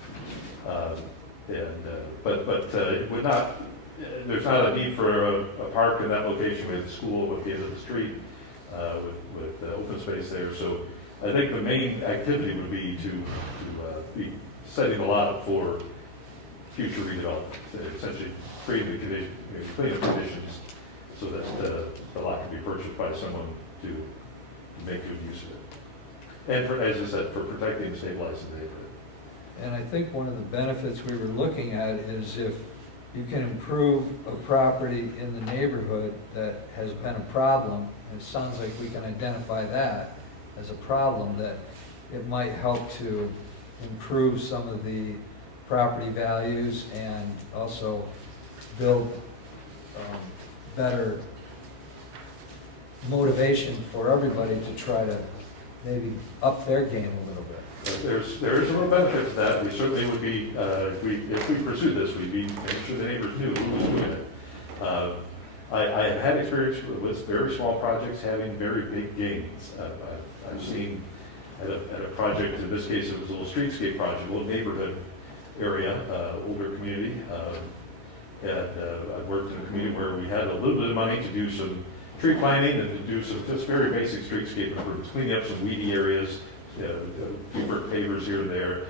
But it would not. There's not a need for a park in that location. We have the school at the end of the street with open space there. So I think the main activity would be to be setting the lot up for future redevelopment, essentially creating the condition, cleanup conditions so that the lot can be purchased by someone to make good use of it. And for, as I said, for protecting and stabilizing the neighborhood. And I think one of the benefits we were looking at is if you can improve a property in the neighborhood that has been a problem, it sounds like we can identify that as a problem, that it might help to improve some of the property values and also build better motivation for everybody to try to maybe up their game a little bit. There is a little benefit to that. We certainly would be, if we pursued this, we'd be making sure the neighbors knew who was doing it. I have had experience with very small projects having very big gains. I've seen at a project, in this case it was a little streetscape project, a little neighborhood area, older community. And I've worked in a community where we had a little bit of money to do some tree planting and to do some just very basic streetscape improvements, cleaning up some weedy areas, a few brick pavers here and there,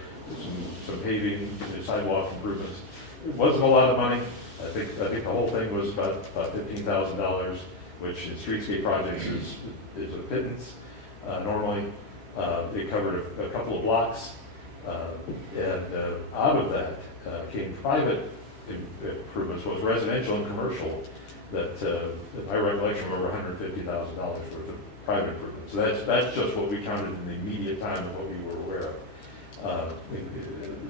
some paving, sidewalk improvements. It wasn't a lot of money. I think the whole thing was about $15,000, which in streetscape projects is a pittance. Normally, they covered a couple of blocks, and out of that came private improvements, both residential and commercial, that in my recollection were over $150,000 worth of private improvements. So that's just what we counted in the immediate time of what we were aware of.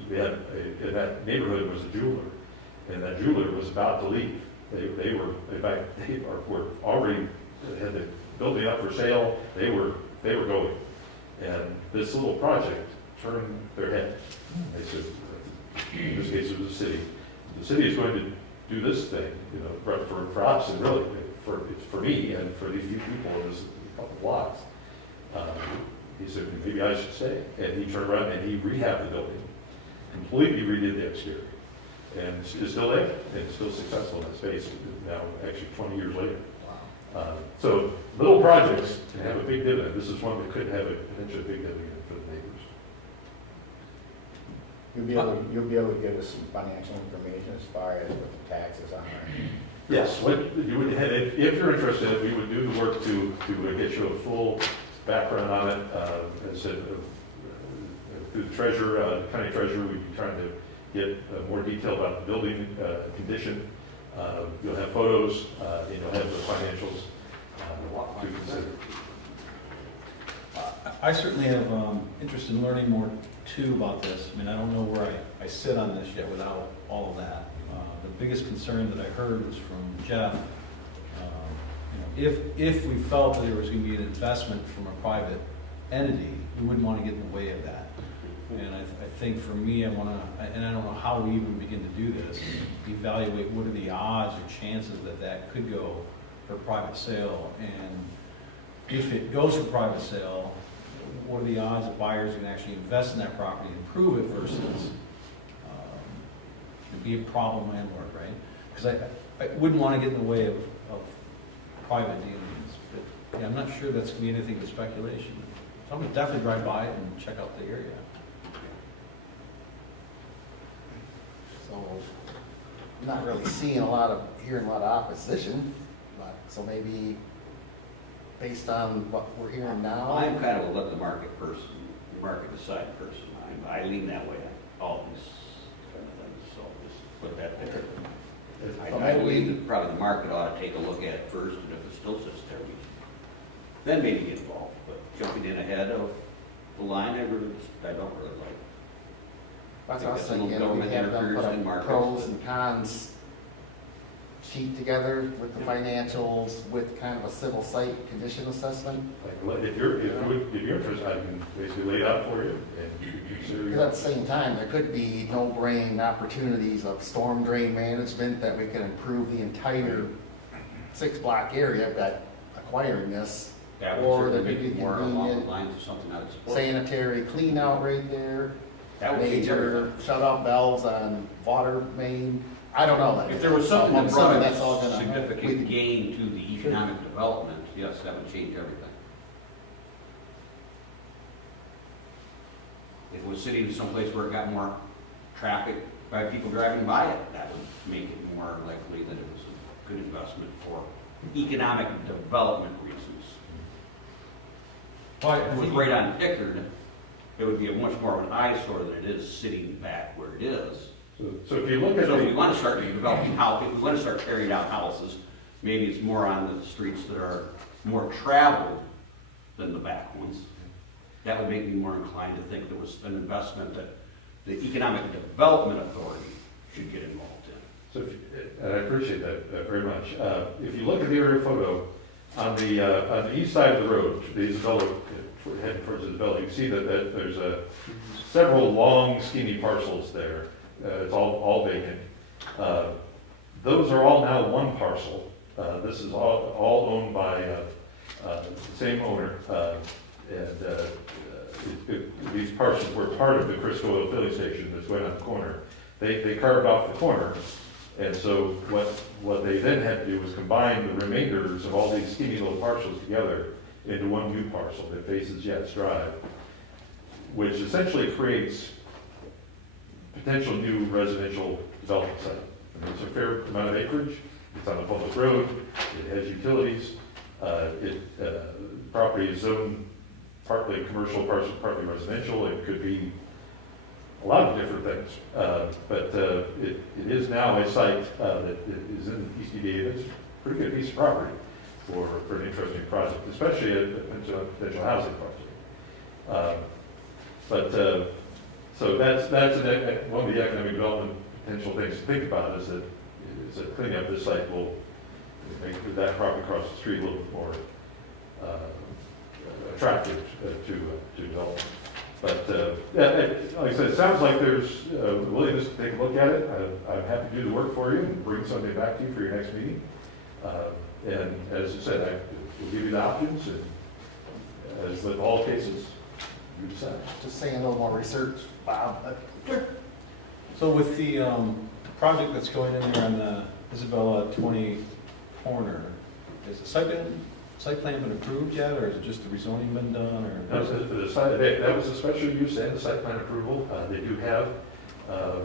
We had in that neighborhood was a jeweler, and that jeweler was about to leave. They were, in fact, were already had the building up for sale. They were going, and this little project turned their head. They said, in this case, it was the city. The city is going to do this thing, for us, and really for me and for these few people in this couple blocks. He said, maybe I should stay. And he turned around and he rehabbed the building, completely redid the exterior, and it's still there, and it's still successful in that space now, actually 20 years later. Wow. So little projects can have a big dividend. This is one that could have a potentially big dividend for the neighbors. You'll be able to give us some financial information as far as what the taxes are. Yes, what you would have, if you're interested, we would do the work to get you a full background on it. As I said, through the treasurer, county treasurer, we'd be trying to get more detail about the building condition. You'll have photos, and you'll have the financials to consider. I certainly have interest in learning more too about this. I mean, I don't know where I sit on this yet without all of that. The biggest concern that I heard was from Jeff. If we felt that there was going to be an investment from a private entity, we wouldn't want to get in the way of that. And I think for me, I want to, and I don't know how we even begin to do this, evaluate what are the odds or chances that could go for private sale. And if it goes for private sale, what are the odds that buyers can actually invest in that property and improve it versus be a problem landlord, right? Because I wouldn't want to get in the way of private dealings. But yeah, I'm not sure that's going to be anything but speculation. So I'm going to definitely drive by it and check out the area. So, I'm not really hearing a lot of opposition, but, so maybe based on what we're hearing now. I'm kind of a let the market person, the market decide person. I lean that way on all these kind of things, so just put that there. I believe that probably the market ought to take a look at it first, and if it still sits there, then maybe get involved. But jumping in ahead of the line, I don't really like. That's what I was That's a little thinking, we government have them interference put in a markets. pros and cons sheet together with the financials, with kind of a civil site condition assessment. Like, if you're interested, I can basically lay it out for you and you can consider. Because at the same time, there could be no-brain opportunities of storm drain management that we can improve the entire 6-block area that acquiring this. That Or would the certainly make big it more along the convenient lines of something I would support. sanitary clean out right there. That would change Major everything. shut-off valves on water main. I don't know. If there was something that Some of brought that's all gonna- significant gain to the economic development, yes, that would change everything. If it was sitting someplace where it got more traffic by people driving by it, that would make it more likely that it was a good investment for economic development reasons. If it was right on Pickard, it would be a much more of an eyesore than it is sitting back where it is. So if you look at So if the, we want to start developing if we want to start tearing down houses, maybe it's more on the streets that are more traveled than the back ones. That would make me more inclined to think there was an investment that the Economic Development Authority should get involved in. so if, and I appreciate that very much. If you look at the aerial photo, on the east side of the road, the Isabella, heading towards Isabella, you see that there's several long skinny parcels there. It's all vacant. Those are all now one parcel. This is all owned by the same owner. These parcels were part of the Crisco Oil filling station that's right on the corner. They carved off the corner, and so what they then had to do was combine the remainders of all these skinny little parcels together into one new parcel that faces Yates Drive, which essentially creates potential new residential development site. I mean, it's a fair amount of acreage, it's on a public road, it has utilities, property is zoned partly commercial, partly residential, it could be a lot of different things. But it is now a site that is in East EDA, that's a pretty good piece of property for an interesting project, especially a potential housing project. So that's one of the economic development potential things to think about is that cleaning up this site will make that property across the street a little bit more attractive to development. But like I said, it sounds like there's willingness to take a look at it. I'm happy to do the work for you and bring something back to you for your next meeting. And as I said, I will give you the options, and as with all cases, you decide. Just saying a little more research, Bob. So with the project that's going in there on the Isabella 20 corner, is the site plan been approved yet, or is it just the rezoning been done, or? That was a special use and the site plan approval. They do have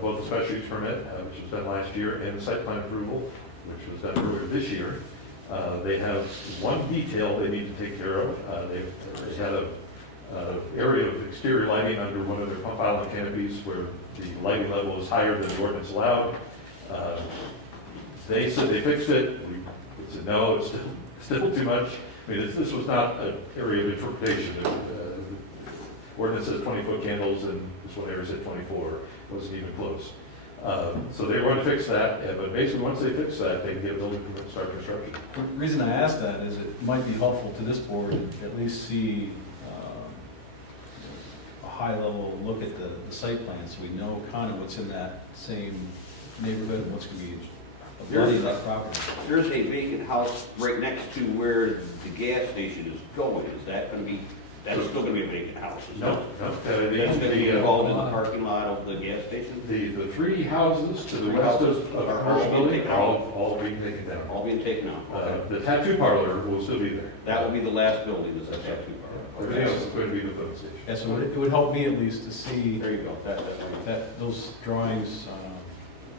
both the special use permit, which was done last year, and the site plan approval, which was done earlier this year. They have one detail they need to take care of. They had a area of exterior lighting under one of their pump island canopies where the lighting level is higher than the ordinance allowed. They said they fixed it. We said, no, it's still too much. I mean, this was not an area of interpretation. Ordinance says 20-foot candles, and this one area said 24. It wasn't even close. So they were going to fix that, but basically once they fix that, they can get a building permit and start construction. The reason I ask that is it might be helpful to this board to at least see a high-level look at the site plan, so we know kind of what's in that same neighborhood and what's going to be abutting that property. There's a vacant house right next to where the gas station is going. Is that going to be, that's still going to be a vacant house? Is No, That's no. going to be involved in the parking lot of the gas station? The three houses to the Three west houses of are commercial all being building taken are out? all being taken down. All being taken out? Okay. The tattoo parlor will still be there. That will be the last building, is that tattoo parlor? Everything else is going to be the filling station. Yeah, so it would help me at least to see There you go. those drawings,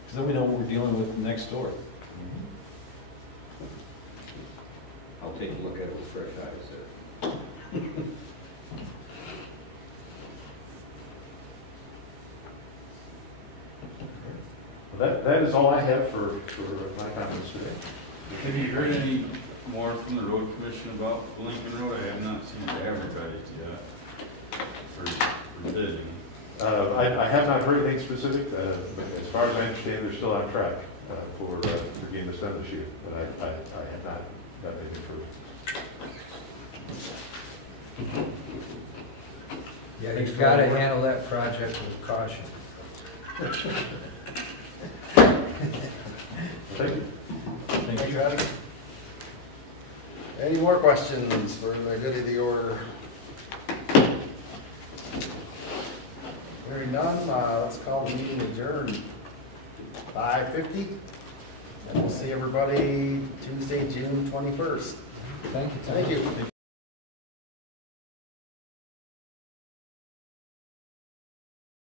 because then we know what we're dealing with next door. I'll take a look at it with fresh eyes there. That is all I have for my comments today. Have you heard any more from the road commission about Lincoln Road? I have not seen it advertised yet for bidding. I have not heard anything specific. As far as I understand, they're still on track for getting this done this year, but I have not got anything further. Yeah, you've got to handle that project with caution. Thank you. Thank you. Roger. Any more questions for the good of the order? Hearing none, let's call the meeting adjourned. 5:50. And we'll see everybody Tuesday, June 21st. Thank you, Tom. Thank you.